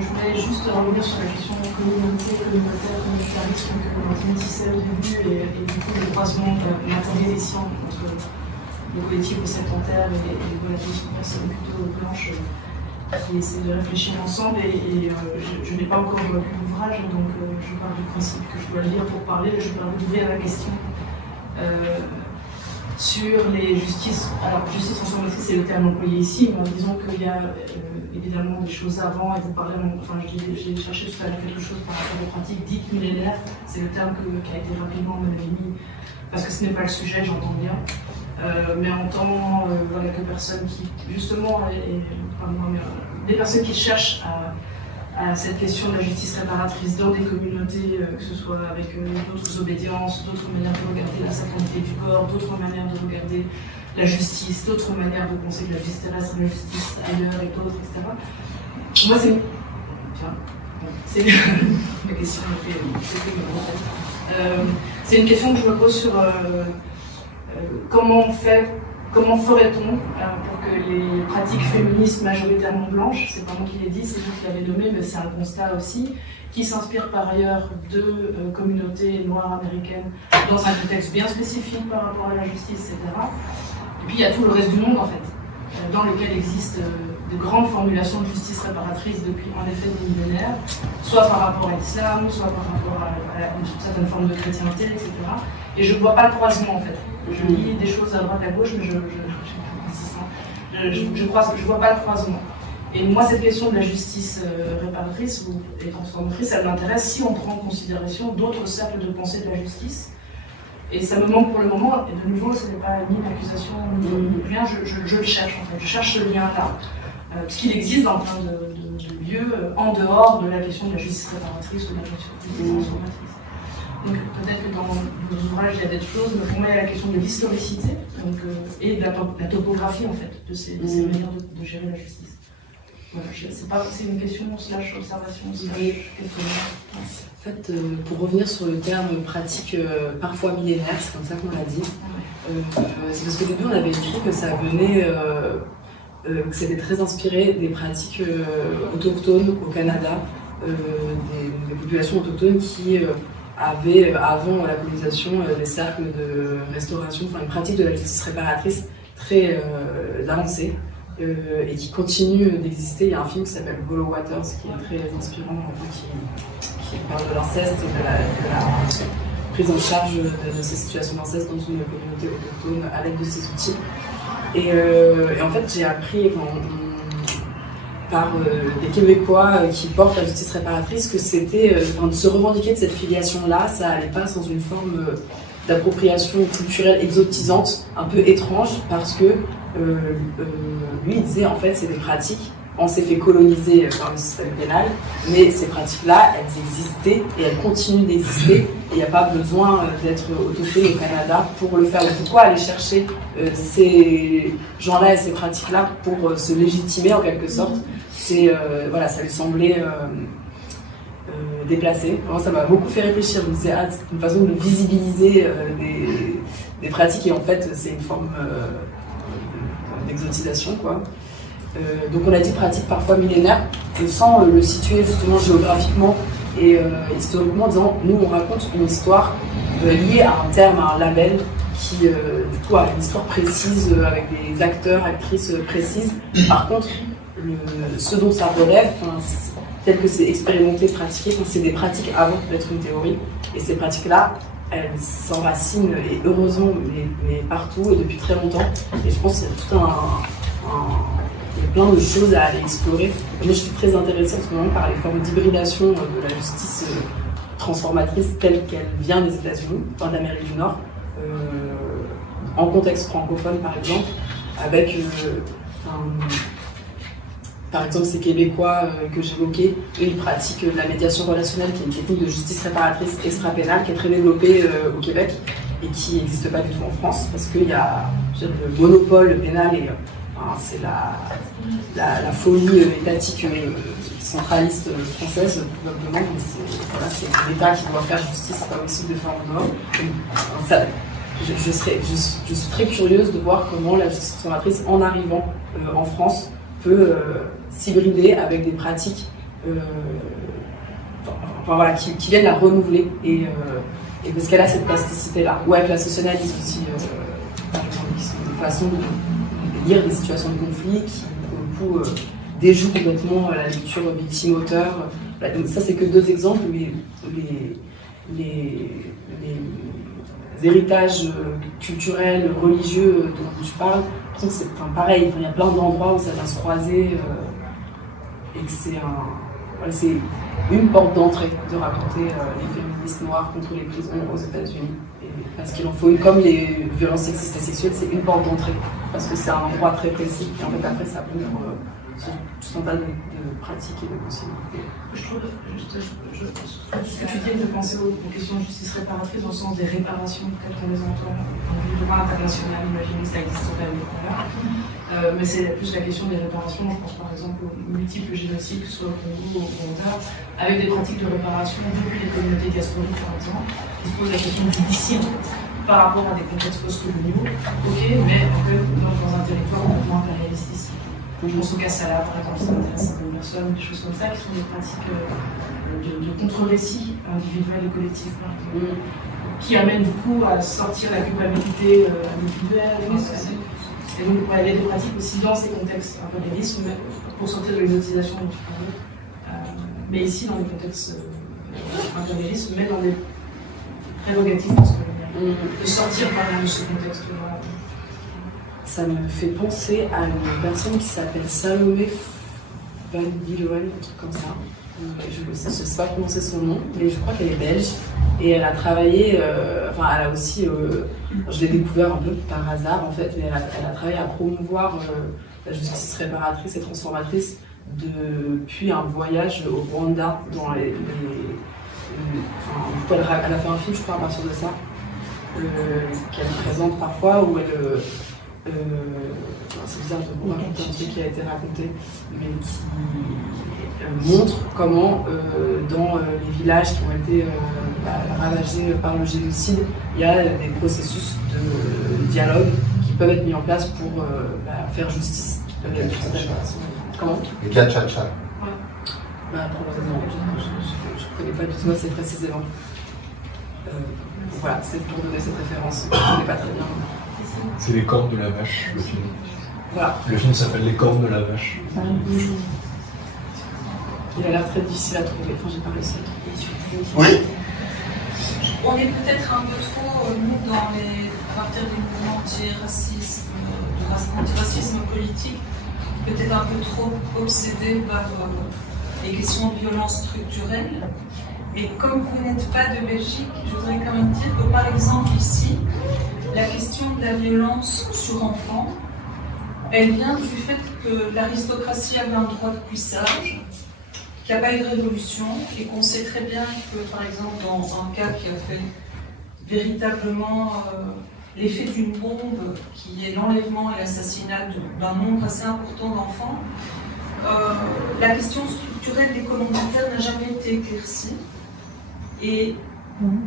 Je voulais juste revenir sur la question communautaire, communautarisme que Martine disait au début et du coup le croisement matériel et science entre le collectif aux septentaires et les volatilités de personnes plutôt blanches qui essaient de réfléchir ensemble et je n'ai pas encore lu l'ouvrage donc je parle du principe que je dois le lire pour parler, je vais ouvrir la question sur les justices. Alors justice transformatrice c'est le terme employé ici, mais disons qu'il y a évidemment des choses avant et vous parlez, j'ai cherché tout à l'heure quelque chose par rapport aux pratiques dites millénaires, c'est le terme qui a été rapidement mis parce que ce n'est pas le sujet, j'entends bien. Mais en tant que personnes qui, justement, des personnes qui cherchent à cette question de la justice réparatrice dans des communautés, que ce soit avec d'autres obédiences, d'autres manières de regarder la sacralité du corps, d'autres manières de regarder la justice, d'autres manières de penser que la justice terrestre et la justice ailleurs et d'autres, etc. Moi, c'est la question c'est une question que je me pose sur comment ferait-on pour que les pratiques féministes majoritairement blanches, c'est pas moi qui l'ai dit, c'est vous qui l'avez nommé, mais c'est un constat aussi, qui s'inspire par ailleurs de communautés noires américaines dans un contexte bien spécifique par rapport à la justice, etc. Et puis il y a tout le reste du monde en fait, dans lequel existent de grandes formulations de justice réparatrice depuis en effet des millénaires, soit par rapport à l'islam, soit par rapport à une certaine forme de chrétienté, etc. Et je ne vois pas le croisement en fait. Je lis des choses à droite à gauche, mais je ne vois pas le croisement. Et moi, cette question de la justice réparatrice et transformatrice, elle m'intéresse si on prend en considération d'autres cercles de pensée de la justice Et ça me manque pour le moment, et de nouveau, ce n'est pas ni une accusation, ni rien, je le cherche en fait, je cherche ce lien-là, parce qu'il existe dans plein de lieux, en dehors de la question de la justice réparatrice ou de la justice transformatrice. Donc peut-être que dans vos ouvrages, il y a des choses, mais pour moi, il y a la question de l'historicité et de la topographie en fait, de ces manières de gérer la justice. Voilà, c'est une question slash observation slash questionnement. En fait, pour revenir sur le terme pratique parfois millénaire, c'est comme ça qu'on l'a dit, c'est parce qu'au début on avait écrit que ça venait, que c'était très inspiré des pratiques autochtones au Canada, des populations autochtones qui avaient avant la colonisation des cercles de restauration, enfin une pratique de la justice réparatrice très avancée. Et qui continue d'exister. Il y a un film qui s'appelle Hollow Waters qui est très inspirant, qui parle de l'inceste et de la prise en charge de ces situations d'inceste dans une communauté autochtone à l'aide de ces outils. Et en fait, j'ai appris par des Québécois qui portent la justice réparatrice que c'était de se revendiquer de cette filiation-là, ça n'allait pas sans une forme d'appropriation culturelle exotisante, un peu étrange, parce que lui il disait en fait c'est des pratiques, on s'est fait coloniser par le système pénal, mais ces pratiques-là, elles existaient et elles continuent d'exister et il n'y a pas besoin d'être autochtone au Canada pour le faire. Donc, pourquoi aller chercher ces gens-là et ces pratiques-là pour se légitimer en quelque sorte? Voilà, ça lui semblait déplacé. Moi, ça m'a beaucoup fait réfléchir. Je me disais, c'est une façon de visibiliser des pratiques et en fait, c'est une forme d'exotisation, quoi. Donc, on a dit pratique parfois millénaire, sans le situer justement géographiquement et historiquement, en disant, nous, on raconte une histoire liée à un terme, à un label qui, du coup, a une histoire précise avec des acteurs, actrices précises. Par contre, ce dont ça relève, tel que c'est expérimenté, pratiqué, c'est des pratiques avant d'être une théorie. Et ces pratiques-là, elles s'enracinent, et heureusement, mais partout et depuis très longtemps. Et je pense qu'il y a tout il y a plein de choses à aller explorer. Moi, je suis très intéressée en ce moment par les formes d'hybridation de la justice transformatrice telle qu'elle vient des États-Unis, enfin d'Amérique du Nord, en contexte francophone par exemple, avec par exemple, ces Québécois que j'évoquais, ils pratiquent la médiation relationnelle, qui est une technique de justice réparatrice extra-pénale qui est très développée au Québec et qui n'existe pas du tout en France, parce qu'il y a le monopole pénal et c'est la folie étatique centraliste française, probablement, mais c'est l'État qui doit faire justice, c'est pas possible de faire en dehors. Je suis très curieuse de voir comment la justice transformatrice, en arrivant en France, peut s'hybrider avec des pratiques qui viennent la renouveler et parce qu'elle a cette plasticité-là. Ou avec la socianalyse aussi, qui sont des façons de lire des situations de conflit qui, pour le coup, déjouent complètement la lecture victime-auteur. Donc, ça, c'est que deux exemples, mais les héritages culturels, religieux dont tu parles, c'est pareil, il y a plein d'endroits où ça vient se croiser et que c'est une porte d'entrée de raconter les féministes noirs contre les prisons aux États-Unis. Parce qu'il en faut une, comme les violences sexistes et sexuelles, c'est une porte d'entrée, parce que c'est un endroit très précis, et en fait après ça ouvre sur tout un tas de pratiques et de possibilités. Je trouve, ce que tu dis, de penser aux questions de justice réparatrice au sens des réparations, peut-être qu'on les entend au droit international, imaginez que ça existe pas mais c'est plus la question des réparations. Je pense par exemple aux multiples génocides, que ce soit au Congo ou au Rwanda, avec des pratiques de réparation depuis les communautés diasporiques par exemple, qui se posent la question du ici par rapport à des contextes post-coloniaux, ok, mais dans un territoire complètement impérialiste ici. Je pense au Kassala, par exemple, ça intéresse certaines personnes, des choses comme ça, qui sont des pratiques de contre-récit individuel et collectif, par exemple, qui amènent du coup à sortir la culpabilité individuelle. Et donc, il y a des pratiques aussi dans ces contextes impérialistes, pour sortir de l'exotisation dont tu parlais, mais ici dans les contextes impérialistes, mais dans des prérogatives post-coloniales, de sortir par exemple de ce contexte-là. Ça me fait penser à une personne qui s'appelle Salomé Van Biloel, un truc comme ça. Je ne sais pas prononcer son nom, mais je crois qu'elle est belge. Et elle a travaillé, elle a aussi, je l'ai découvert un peu par hasard en fait, mais elle a travaillé à promouvoir la justice réparatrice et transformatrice depuis un voyage au Rwanda dans elle a fait un film, je crois, à partir de ça, qu'elle présente parfois, où elle... c'est bizarre de raconter un truc qui a été raconté, mais qui montre comment dans les villages qui ont été ravagés par le génocide, il y a des processus de dialogue qui peuvent être mis en place pour faire justice. Comment? Les Gachacha. Probablement, je ne connais pas du tout assez précisément. Voilà, c'est pour donner cette référence. Je ne connais pas très bien. C'est Les Cornes de la Vache, le film. Voilà. Le film s'appelle Les Cornes de la Vache. Il a l'air très difficile à trouver. Enfin, j'ai pas réussi à trouver. Oui. On est peut-être un peu trop, nous, à partir des mouvements antiracisme politique, peut-être un peu trop obsédés par les questions de violence structurelle. Mais comme vous n'êtes pas de Belgique, je voudrais quand même dire que, par exemple, ici, la question de la violence sur enfants, elle vient du fait que l'aristocratie avait un droit de cuissage, qu'il n'y a pas eu de révolution, et qu'on sait très bien que, par exemple, dans un cas qui a fait véritablement l'effet d'une bombe, qui est l'enlèvement et l'assassinat d'un nombre assez important d'enfants, la question structurelle des commanditaires n'a jamais été éclaircie. Et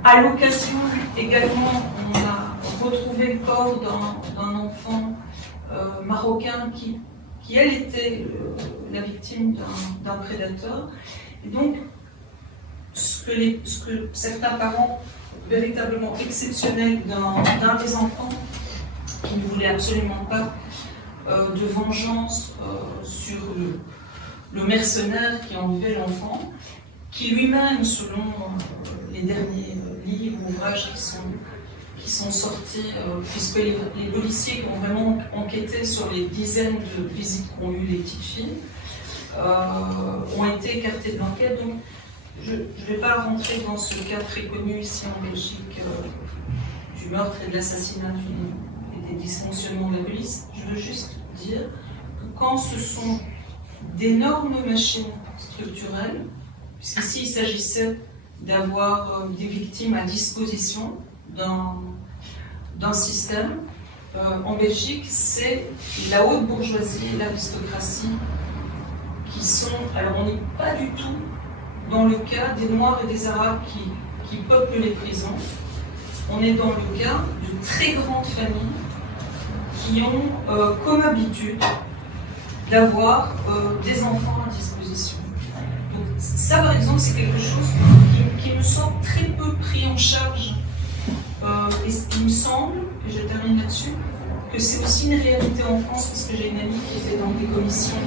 à l'occasion également, on a retrouvé le corps d'un enfant marocain qui elle était la victime d'un prédateur. Et donc, ce que certains parents véritablement exceptionnels d'un des enfants, qui ne voulaient absolument pas de vengeance sur le mercenaire qui enlevait l'enfant, qui lui-même, selon les derniers livres, ouvrages qui sont sortis, puisque les policiers qui ont vraiment enquêté sur les dizaines de visites qu'ont eues les petites filles, ont été écartés de l'enquête. Donc, je ne vais pas rentrer dans ce cas très connu ici en Belgique du meurtre et de l'assassinat et des dysfonctionnements de la police. Je veux juste dire que quand ce sont d'énormes machines structurelles, puisqu'ici il s'agissait d'avoir des victimes à disposition d'un système, en Belgique, c'est la haute bourgeoisie et l'aristocratie qui sont... Alors on n'est pas du tout dans le cas des Noirs et des Arabes qui peuplent les prisons. On est dans le cas de très grandes familles qui ont comme habitude d'avoir des enfants à disposition. Donc ça, par exemple, c'est quelque chose qui me semble très peu pris en charge. Et il me semble, et je termine là-dessus, que c'est aussi une réalité en France, parce que j'ai une amie qui était dans des commissions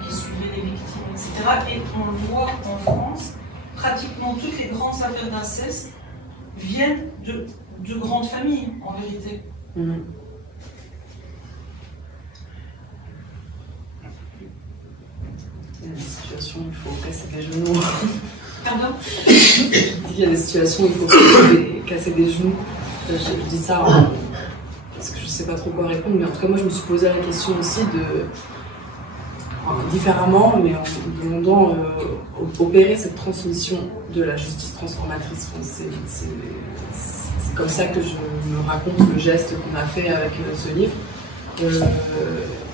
qui suivaient les victimes, etc. Et on le voit en France, pratiquement toutes les grandes affaires d'inceste viennent de grandes familles, en vérité. Mmh. Il y a des situations où il faut casser des genoux. Pardon ? Il y a des situations où il faut casser des genoux. Je dis ça parce que je ne sais pas trop quoi répondre, mais en tout cas, moi, je me suis posé la question aussi différemment, mais en demandant opérer cette transmission de la justice transformatrice. C'est comme ça que je me raconte le geste qu'on a fait avec ce livre.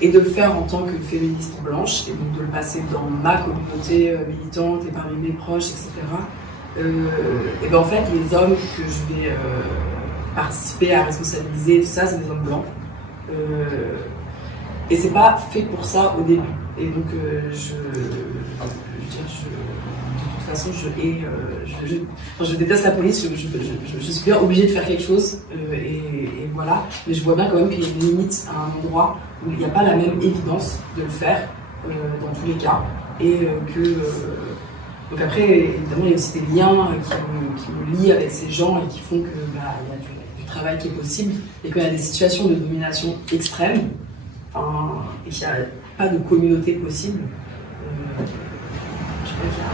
Et de le faire en tant que féministe blanche, et donc de le passer dans ma communauté militante et parmi mes proches, etc. Et ben en fait, les hommes que je vais participer à responsabiliser, tout ça, c'est des hommes blancs. Et c'est pas fait pour ça au début. Et donc, de toute façon, je déteste la police, je suis bien obligée de faire quelque chose, et voilà. Mais je vois bien quand même qu'il y a une limite à un endroit où il n'y a pas la même évidence de le faire, dans tous les cas. Et donc après, évidemment, il y a aussi des liens qui me lient avec ces gens et qui font que il y a du travail qui est possible, et qu'il y a des situations de domination extrême, et qu'il n'y a pas de communauté possible. Je crois qu'il ne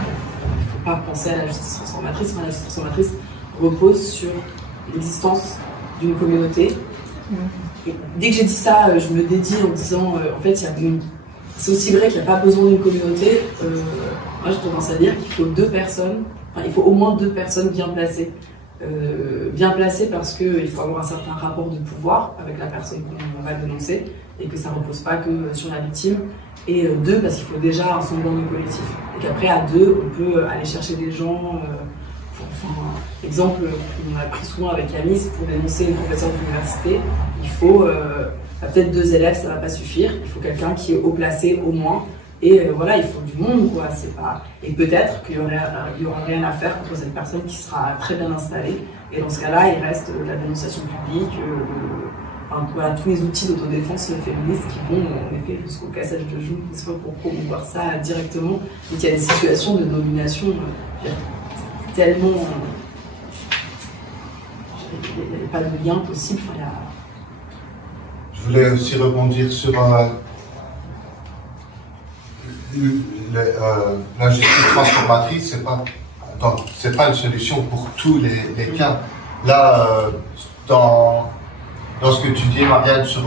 faut pas penser à la justice transformatrice. Enfin, la justice transformatrice repose sur l'existence d'une communauté. Et dès que j'ai dit ça, je me dédie en disant, en fait, c'est aussi vrai qu'il n'y a pas besoin d'une communauté. Moi, j'ai tendance à dire qu'il faut il faut au moins 2 personnes bien placées. Bien placées parce qu'il faut avoir un certain rapport de pouvoir avec la personne qu'on va dénoncer et que ça ne repose pas que sur la victime. Et 2, parce qu'il faut déjà un semblant de collectif. Et qu'après, à 2, on peut aller chercher des gens. Exemple qu'on a pris souvent avec Yamis, pour dénoncer une professeure d'université, il faut peut-être 2 élèves, ça ne va pas suffire. Il faut quelqu'un qui est haut placé au moins. Et voilà, il faut du monde, quoi. Et peut-être qu'il y aura rien à faire contre cette personne qui sera très bien installée. Et dans ce cas-là, il reste la dénonciation publique, voilà, tous les outils d'autodéfense féministe qui vont en effet jusqu'au cassage de genoux, soit pour promouvoir ça directement. Donc il y a des situations de domination tellement. Il n'y a pas de lien possible. Je voulais aussi rebondir sur la justice transformatrice, c'est pas une solution pour tous les cas. Là, dans ce que tu dis, Marianne, sur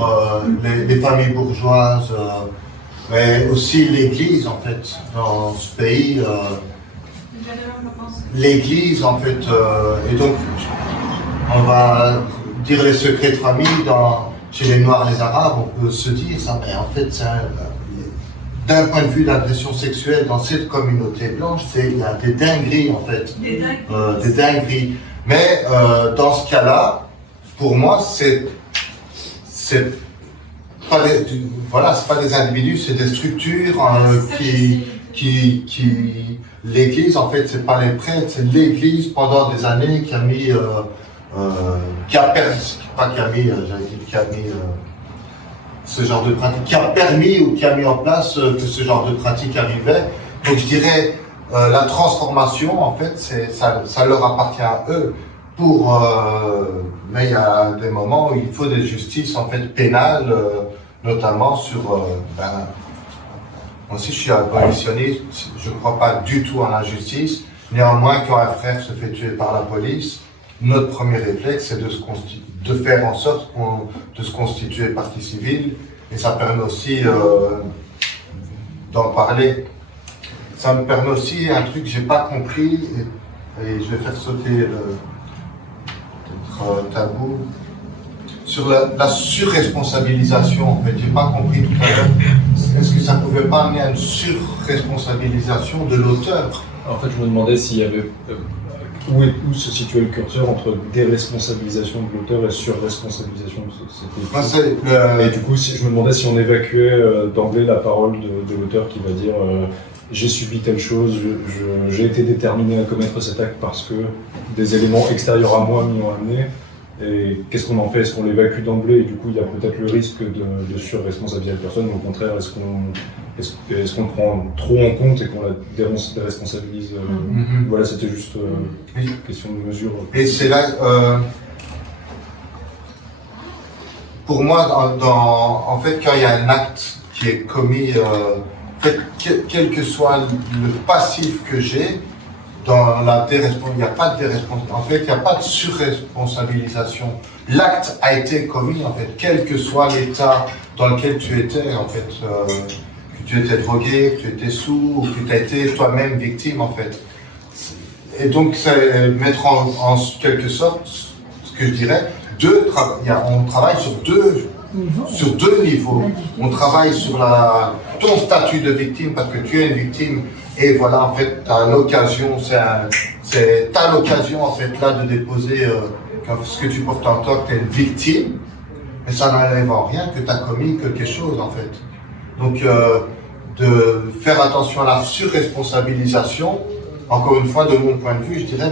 les familles bourgeoises, mais aussi l'Église, en fait, dans ce pays, l'Église, en fait, et donc, on va dire les secrets de famille chez les Noirs, les Arabes, on peut se dire ça, mais en fait, d'un point de vue d'agression sexuelle dans cette communauté blanche, il y a des dingueries, en fait. Des dingueries. Mais dans ce cas-là, pour moi, c'est pas des individus, c'est des structures qui l'Église, en fait, c'est pas les prêtres, c'est l'Église pendant des années qui a mis ce genre de pratique, qui a permis ou qui a mis en place que ce genre de pratique arrivait. Donc je dirais, la transformation, en fait, ça leur appartient à eux. Mais il y a des moments où il faut des justices, en fait, pénales, notamment sur... moi aussi, je suis abolitionniste, je ne crois pas du tout en la justice. Néanmoins, quand un frère se fait tuer par la police, notre premier réflexe, c'est de faire en sorte de se constituer partie civile, et ça permet aussi d'en parler. Ça me permet aussi un truc que j'ai pas compris, et je vais faire sauter le tabou, sur la surresponsabilisation. En fait, j'ai pas compris tout à l'heure. Est-ce que ça pouvait pas amener à une surresponsabilisation de l'auteur? En fait, je me demandais s'il y avait où se situait le curseur entre déresponsabilisation de l'auteur et surresponsabilisation de société. Et du coup, je me demandais si on évacuait d'emblée la parole de l'auteur qui va dire j'ai subi telle chose, j'ai été déterminé à commettre cet acte parce que des éléments extérieurs à moi m'y ont amené. Et qu'est-ce qu'on en fait? Est-ce qu'on l'évacue d'emblée et du coup il y a peut-être le risque de surresponsabiliser la personne, ou au contraire est-ce qu'on prend trop en compte et qu'on la déresponsabilise? Voilà, c'était juste une question de mesure. Et c'est là, pour moi, en fait, quand il y a un acte qui est commis, quel que soit le passif que j'ai, dans la déresponsabilisation, il n'y a pas de déresponsabilisation. En fait, il n'y a pas de surresponsabilisation. L'acte a été commis, en fait, quel que soit l'état dans lequel tu étais, en fait, que tu étais drogué, que tu étais sous, ou que tu as été toi-même victime, en fait. Et donc, c'est mettre en quelque sorte, ce que je dirais, on travaille sur deux niveaux. On travaille sur ton statut de victime, parce que tu es une victime. Et voilà, en fait, t'as l'occasion, t'as l'occasion, en fait, là, de déposer ce que tu portes en toi, que t'es une victime, mais ça n'enlève en rien que t'as commis quelque chose, en fait. Donc, de faire attention à la surresponsabilisation, encore une fois, de mon point de vue, je dirais,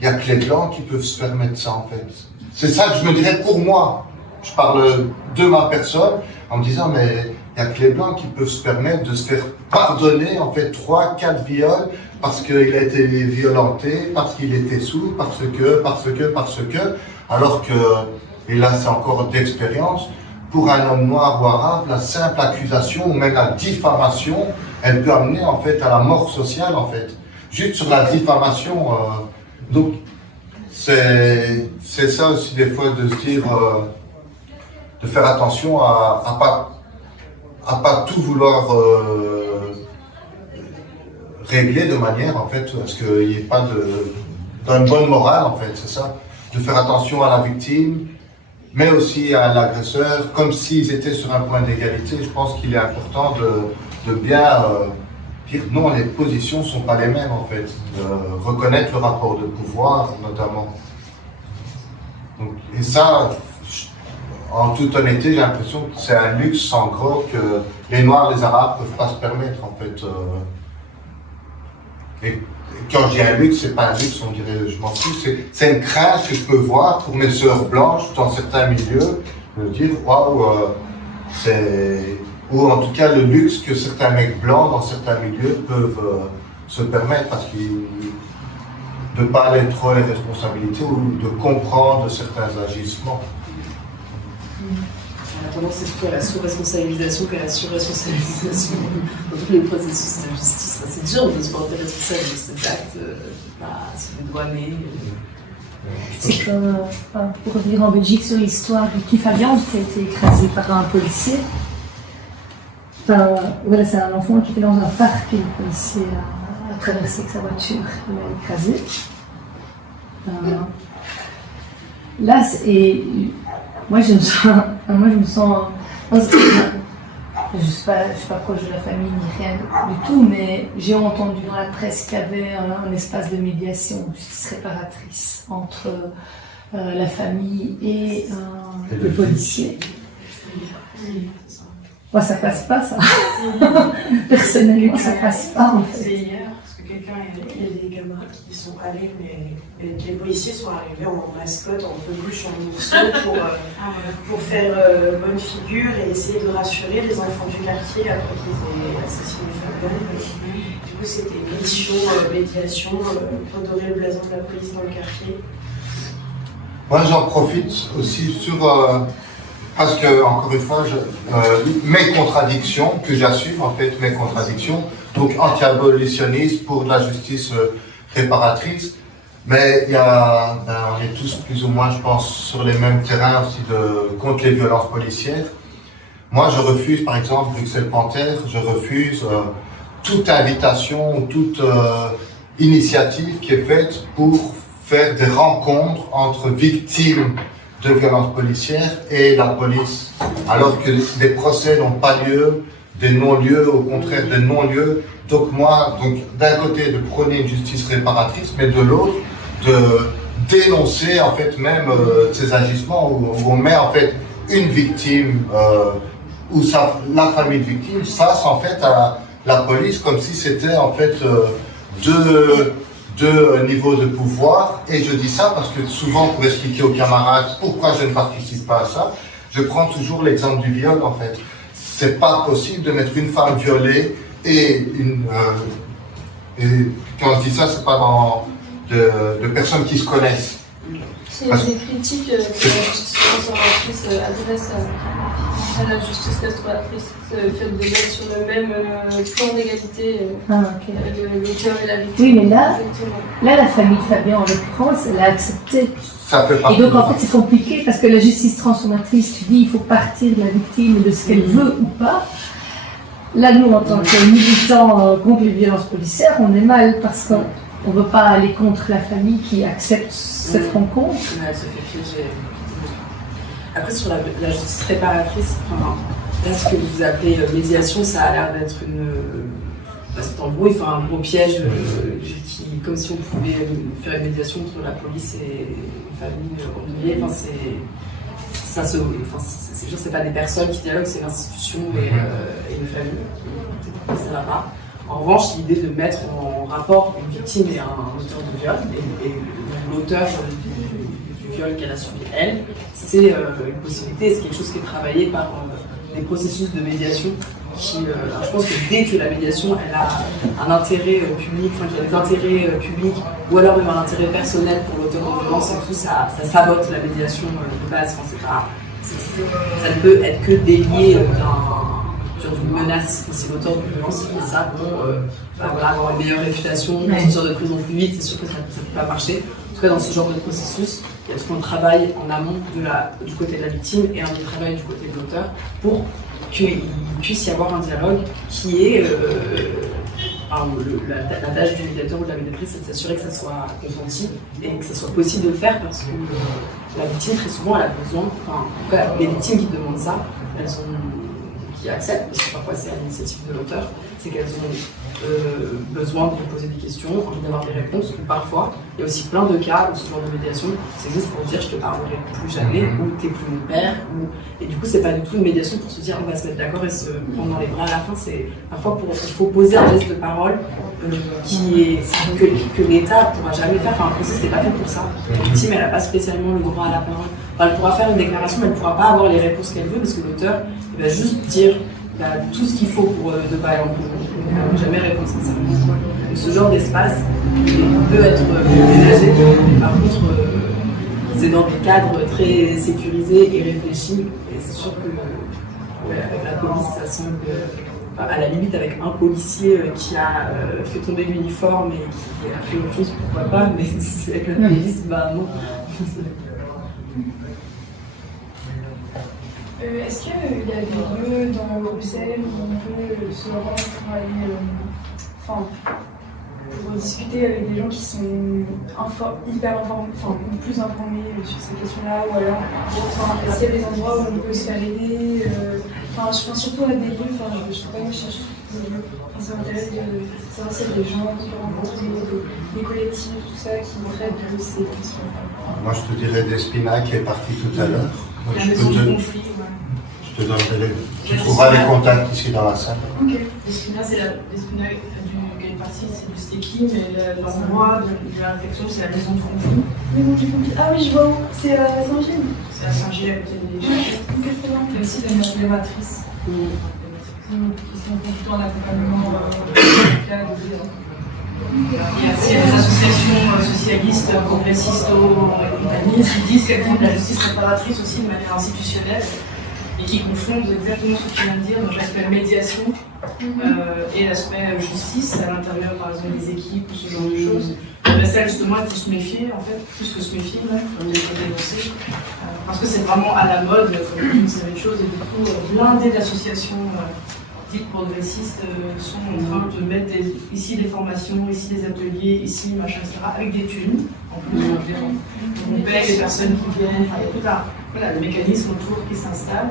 il y a que les Blancs qui peuvent se permettre ça, en fait. C'est ça que je me dirais pour moi. Je parle de ma personne, en me disant, mais il n'y a que les Blancs qui peuvent se permettre de se faire pardonner, en fait, 3, 4 viols, parce qu'il a été violenté, parce qu'il était sous, parce que, alors que, et là c'est encore d'expérience, pour un homme noir ou arabe, la simple accusation, ou même la diffamation, elle peut amener, en fait, à la mort sociale, en fait. juste sur la diffamation, donc c'est ça aussi des fois de se dire, de faire attention à pas tout vouloir régler de manière en fait à ce qu'il n'y ait pas d'une bonne morale en fait, c'est ça, de faire attention à la victime, mais aussi à l'agresseur, comme s'ils étaient sur un point d'égalité. Je pense qu'il est important de bien dire non, les positions ne sont pas les mêmes en fait, de reconnaître le rapport de pouvoir notamment. Donc, et ça, en toute honnêteté, j'ai l'impression que c'est un luxe en gros que les Noirs, les Arabes ne peuvent pas se permettre en fait. Et quand je dis un luxe, c'est pas un luxe, on dirait, je m'en fous, c'est une crainte que je peux voir pour mes sœurs blanches dans certains milieux, de dire waouh, ou en tout cas le luxe que certains mecs blancs dans certains milieux peuvent se permettre parce qu'ils de ne pas aller trop les responsabilités ou de comprendre certains agissements. La tendance c'est plutôt à la sous-responsabilisation qu'à la sur-responsabilisation dans tous les processus de justice. C'est dur de se porter responsable de cet acte, se dédouaner. C'est comme, pour revenir en Belgique sur l'histoire du petit Fabian qui a été écrasé par un policier. Enfin, voilà, c'est un enfant qui était dans un parc et le policier a traversé avec sa voiture et l'a écrasé. Là, moi je me sens, je ne suis pas proche de la famille ni rien du tout, mais j'ai entendu dans la presse qu'il y avait un espace de médiation, justice réparatrice entre la famille et le policier. Moi, ça passe pas, ça. Personnellement, ça passe pas, en fait. C'est hier, parce que il y a des camarades qui sont allés, mais les policiers sont arrivés en mascotte, en peluche, en morceaux pour faire bonne figure et essayer de rassurer les enfants du quartier après qu'ils aient assassiné Fabian. Du coup, c'était une mission, médiation, redorer le blason de la police dans le quartier. Moi, j'en profite aussi sur... parce que, encore une fois, mes contradictions, que j'assume en fait, mes contradictions, donc anti-abolitionniste pour de la justice réparatrice, mais il y a, on est tous plus ou moins, je pense, sur les mêmes terrains aussi contre les violences policières. Moi, je refuse, par exemple, Bruxelles Panthère, je refuse toute invitation, toute initiative qui est faite pour faire des rencontres entre victimes de violences policières et la police, alors que des procès n'ont pas lieu, des non-lieux, au contraire des non-lieux. Donc moi, d'un côté de prôner une justice réparatrice, mais de l'autre de dénoncer en fait même ces agissements où on met en fait une victime ou la famille de victime face en fait à la police comme si c'était en fait deux niveaux de pouvoir. Et je dis ça parce que souvent, pour expliquer aux camarades pourquoi je ne participe pas à ça, je prends toujours l'exemple du viol en fait. C'est pas possible de mettre une femme violée et quand je dis ça, c'est pas de personnes qui se connaissent. C'est des critiques que la justice transformatrice adresse à la justice restauratrice. Le fait de mettre sur le même plan d'égalité l'auteur et la victime. Oui, mais là, la famille de Fabian, en l'occurrence, elle a accepté. Ça fait partie. Et donc, en fait, c'est compliqué parce que la justice transformatrice, tu dis, il faut partir de la victime et de ce qu'elle veut ou pas. Là, nous, en tant que militants contre les violences policières, on est mal parce qu'on ne veut pas aller contre la famille qui accepte cette rencontre. Elle se fait piéger. Après, sur la justice réparatrice, là, ce que vous appelez médiation, ça a l'air d'être c'est en gros, un gros piège, comme si on pouvait faire une médiation entre la police et une famille endeuillée. C'est sûr, c'est pas des personnes qui dialoguent, c'est l'institution et une famille. Ça va pas. En revanche, l'idée de mettre en rapport une victime et un auteur de viol, et l'auteur du viol qu'elle a subi elle, c'est une possibilité, c'est quelque chose qui est travaillé par des processus de médiation je pense que dès que la médiation elle a un intérêt public, qu'il y a des intérêts publics ou alors même un intérêt personnel pour l'auteur de violence et tout, ça sabote la médiation de base. Ça ne peut être que délié d'une menace. Si l'auteur de violence il fait ça, voilà, avoir une meilleure réputation, sortir de prison plus vite, c'est sûr que ça ne peut pas marcher. En tout cas, dans ce genre de processus, il y a tout un travail en amont du côté de la victime et un travail du côté de l'auteur pour qu'il puisse y avoir un dialogue qui est la tâche du médiateur ou de la médiatrice, c'est de s'assurer que ça soit consenti et que ça soit possible de le faire parce que la victime, très souvent, elle a besoin, enfin, en tout cas, les victimes qui demandent ça, qui acceptent, parce que parfois c'est à l'initiative de l'auteur, c'est qu'elles ont besoin de poser des questions, envie d'avoir des réponses, ou parfois, il y a aussi plein de cas où ce genre de médiation, c'est juste pour dire je te parlerai plus jamais, ou t'es plus mon père, et du coup c'est pas du tout une médiation pour se dire on va se mettre d'accord et se prendre dans les bras à la fin, c'est parfois il faut poser un geste de parole que l'État pourra jamais faire, enfin un procès c'est pas fait pour ça, la victime elle a pas spécialement le droit à la parole, enfin, elle pourra faire une déclaration mais elle pourra pas avoir les réponses qu'elle veut parce que l'auteur il va juste dire tout ce qu'il faut pour ne pas aller en prison. On ne peut jamais répondre sincèrement. Et ce genre d'espace peut être ménagé, mais par contre, c'est dans des cadres très sécurisés et réfléchis. Et c'est sûr que avec la police, ça semble à la limite avec un policier qui a fait tomber l'uniforme et qui a fait autre chose, pourquoi pas, mais avec la police, bah non. Est-ce qu'il y a des lieux dans Bruxelles où on peut se rendre pour aller, pour discuter avec des gens qui sont hyper informés, plus informés sur ces questions-là, ou alors est-ce qu'il y a des endroits où on peut se faire aider je pense surtout à des lieux, je sais pas, je cherche des lieux. Ça m'intéresse de savoir s'il y a des gens qui peuvent rencontrer, des collectifs, tout ça, qui traitent de ces questions. Moi, je te dirais d'Espina qui est parti tout à l'heure. Je te donnerai tu trouveras les contacts ici dans la salle. Ok. L'Espina, c'est l'Espina du Gay Party, c'est du Stéki, mais l'endroit de la réflexion, c'est la maison de conflit. Ah oui, je vois où. C'est à Saint-Gilles. C'est à Saint-Gilles, à côté des gens. C'est aussi des matrices. Qui sont plutôt en accompagnement Il y a aussi des associations socialistes, progressistes et compagnie qui disent qu'elles font de la justice réparatrice aussi de manière institutionnelle et qui confondent exactement ce que tu viens de dire, donc l'aspect médiation et l'aspect justice à l'intérieur par exemple des équipes ou ce genre de choses. Mais ça justement il faut se méfier en fait, plus que se méfier même, comme il faut dénoncer, parce que c'est vraiment à la mode, comme une série de choses et du coup blindé d'associations dites progressistes sont en train de mettre ici des formations, ici des ateliers, ici machin, etc. avec des thunes en plus. On paye les personnes qui viennent, il y a tout le mécanisme autour qui s'installe.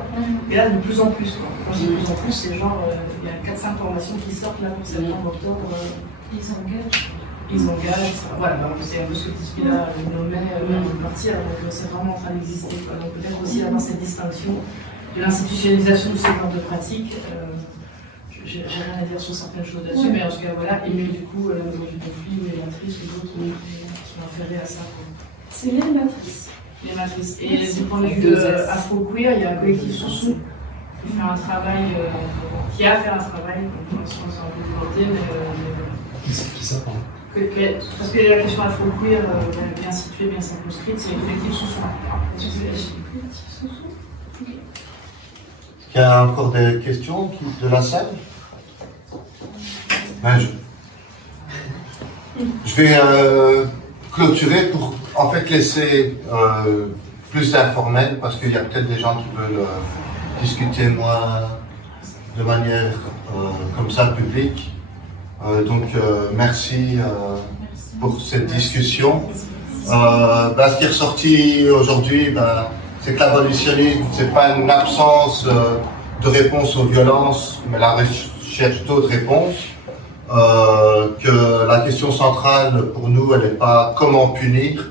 Et là, de plus en plus. Quand je dis de plus en plus, c'est genre, il y a 4-5 formations qui sortent là pour septembre, octobre. Ils s'engagent. Ils engagent, voilà, c'est un peu ce que Tispila nommait une partie, alors que c'est vraiment en train d'exister. Donc peut-être aussi avoir cette distinction de l'institutionnalisation de ce genre de pratiques. J'ai rien à dire sur certaines choses là-dessus, mais en tout cas voilà, et du coup, le conflit, les matrices, les autres qui sont affairés à ça. C'est les matrices. Les matrices. Et du point de vue afro-queer, il y a un collectif Soussou qui fait un travail, qui a fait un travail, pour l'instant c'est un peu déporté, mais. Qui ça, pardon? Parce que la question afro-queer, bien située, bien circonscrite, c'est le collectif Soussou. Est-ce qu'il y a encore des questions de la salle? Je vais clôturer pour en fait laisser plus d'informel parce qu'il y a peut-être des gens qui veulent discuter moins de manière comme ça publique. Donc merci pour cette discussion. Ce qui est ressorti aujourd'hui, c'est que l'abolitionnisme, c'est pas une absence de réponse aux violences, mais la recherche d'autres réponses. Que la question centrale pour nous, elle n'est pas comment punir,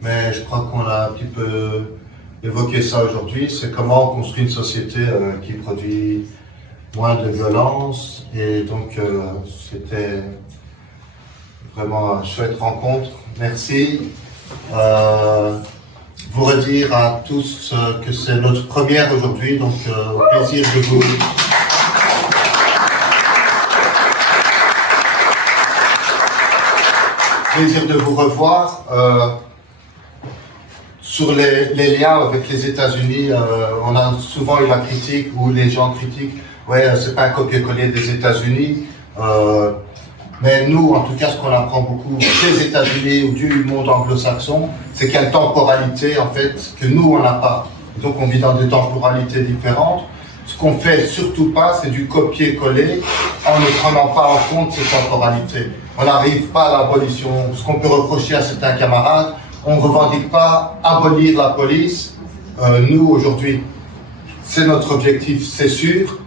mais je crois qu'on a un petit peu évoqué ça aujourd'hui, c'est comment on construit une société qui produit moins de violence. Et donc c'était vraiment une chouette rencontre. Merci. Vous redire à tous que c'est notre première aujourd'hui, donc au plaisir de vous. Plaisir de vous revoir. Sur les liens avec les États-Unis, on a souvent eu la critique, ou les gens critiquent, ouais, c'est pas un copier-coller des États-Unis. Mais nous, en tout cas, ce qu'on apprend beaucoup des États-Unis ou du monde anglo-saxon, c'est qu'il y a une temporalité, en fait, que nous, on n'a pas. Donc, on vit dans des temporalités différentes. Ce qu'on fait surtout pas, c'est du copier-coller en ne prenant pas en compte ces temporalités. On n'arrive pas à l'abolition. Ce qu'on peut reprocher à certains camarades, on ne revendique pas abolir la police. Nous, aujourd'hui, c'est notre objectif, c'est sûr.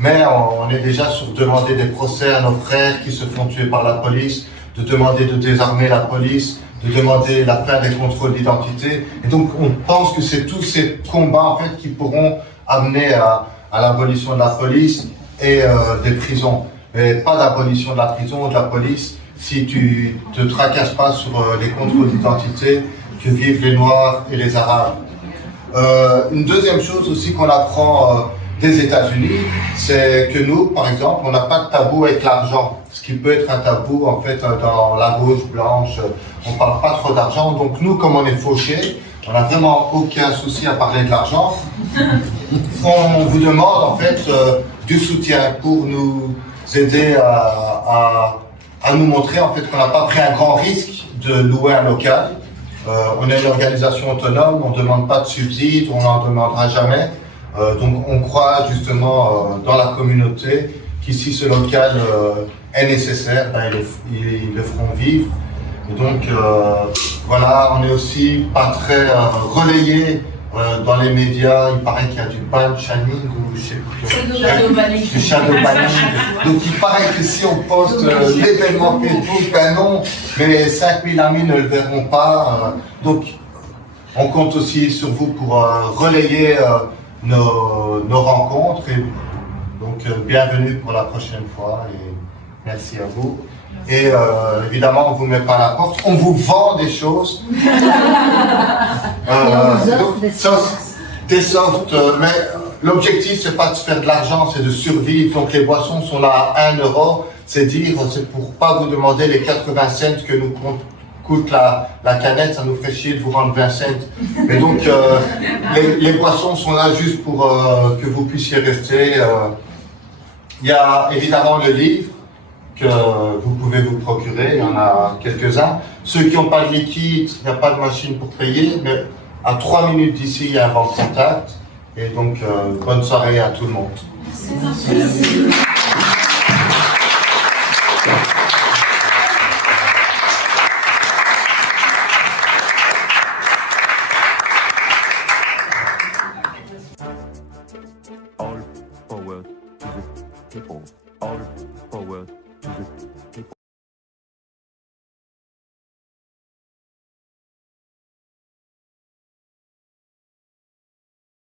Mais on est déjà sur demander des procès à nos frères qui se font tuer par la police, de demander de désarmer la police, de demander la fin des contrôles d'identité. Et donc, on pense que c'est tous ces combats, en fait, qui pourront amener à l'abolition de la police et des prisons. Mais pas d'abolition de la prison ou de la police si tu te tracasses pas sur les contrôles d'identité que vivent les Noirs et les Arabes. Une deuxième chose aussi qu'on apprend des États-Unis, c'est que nous, par exemple, on n'a pas de tabou avec l'argent. Ce qui peut être un tabou, en fait, dans la gauche blanche, on parle pas trop d'argent. Donc nous, comme on est fauchés, on n'a vraiment aucun souci à parler de l'argent. On vous demande, en fait, du soutien pour nous aider à nous montrer, en fait, qu'on n'a pas pris un grand risque de louer un local. On est une organisation autonome, on ne demande pas de subsides, on n'en demandera jamais. Donc on croit justement dans la communauté qu'ici ce local est nécessaire, ben, ils le feront vivre. Et donc voilà, on est aussi pas très relayé dans les médias. Il paraît qu'il y a du ban shining ou je sais plus. Du shadow banning. Donc il paraît que si on poste l'événement Facebook, ben non, mais 5000 amis ne le verront pas. Donc on compte aussi sur vous pour relayer nos rencontres. Et donc bienvenue pour la prochaine fois et merci à vous. Et évidemment, on ne vous met pas à la porte, on vous vend des choses. Des softs, mais l'objectif, c'est pas de faire de l'argent, c'est de survivre. Donc les boissons sont là à 1 €. C'est pour pas vous demander les 80 cents que nous coûte la canette, ça nous ferait chier de vous rendre 20 cents. Mais donc, les boissons sont là juste pour que vous puissiez rester. Il y a évidemment le livre que vous pouvez vous procurer, il y en a quelques-uns. Ceux qui n'ont pas de liquide, il n'y a pas de machine pour payer, mais à 3 minutes d'ici, il y a un banque contact. Et donc, bonne soirée à tout le monde. Merci. All forward to the people. All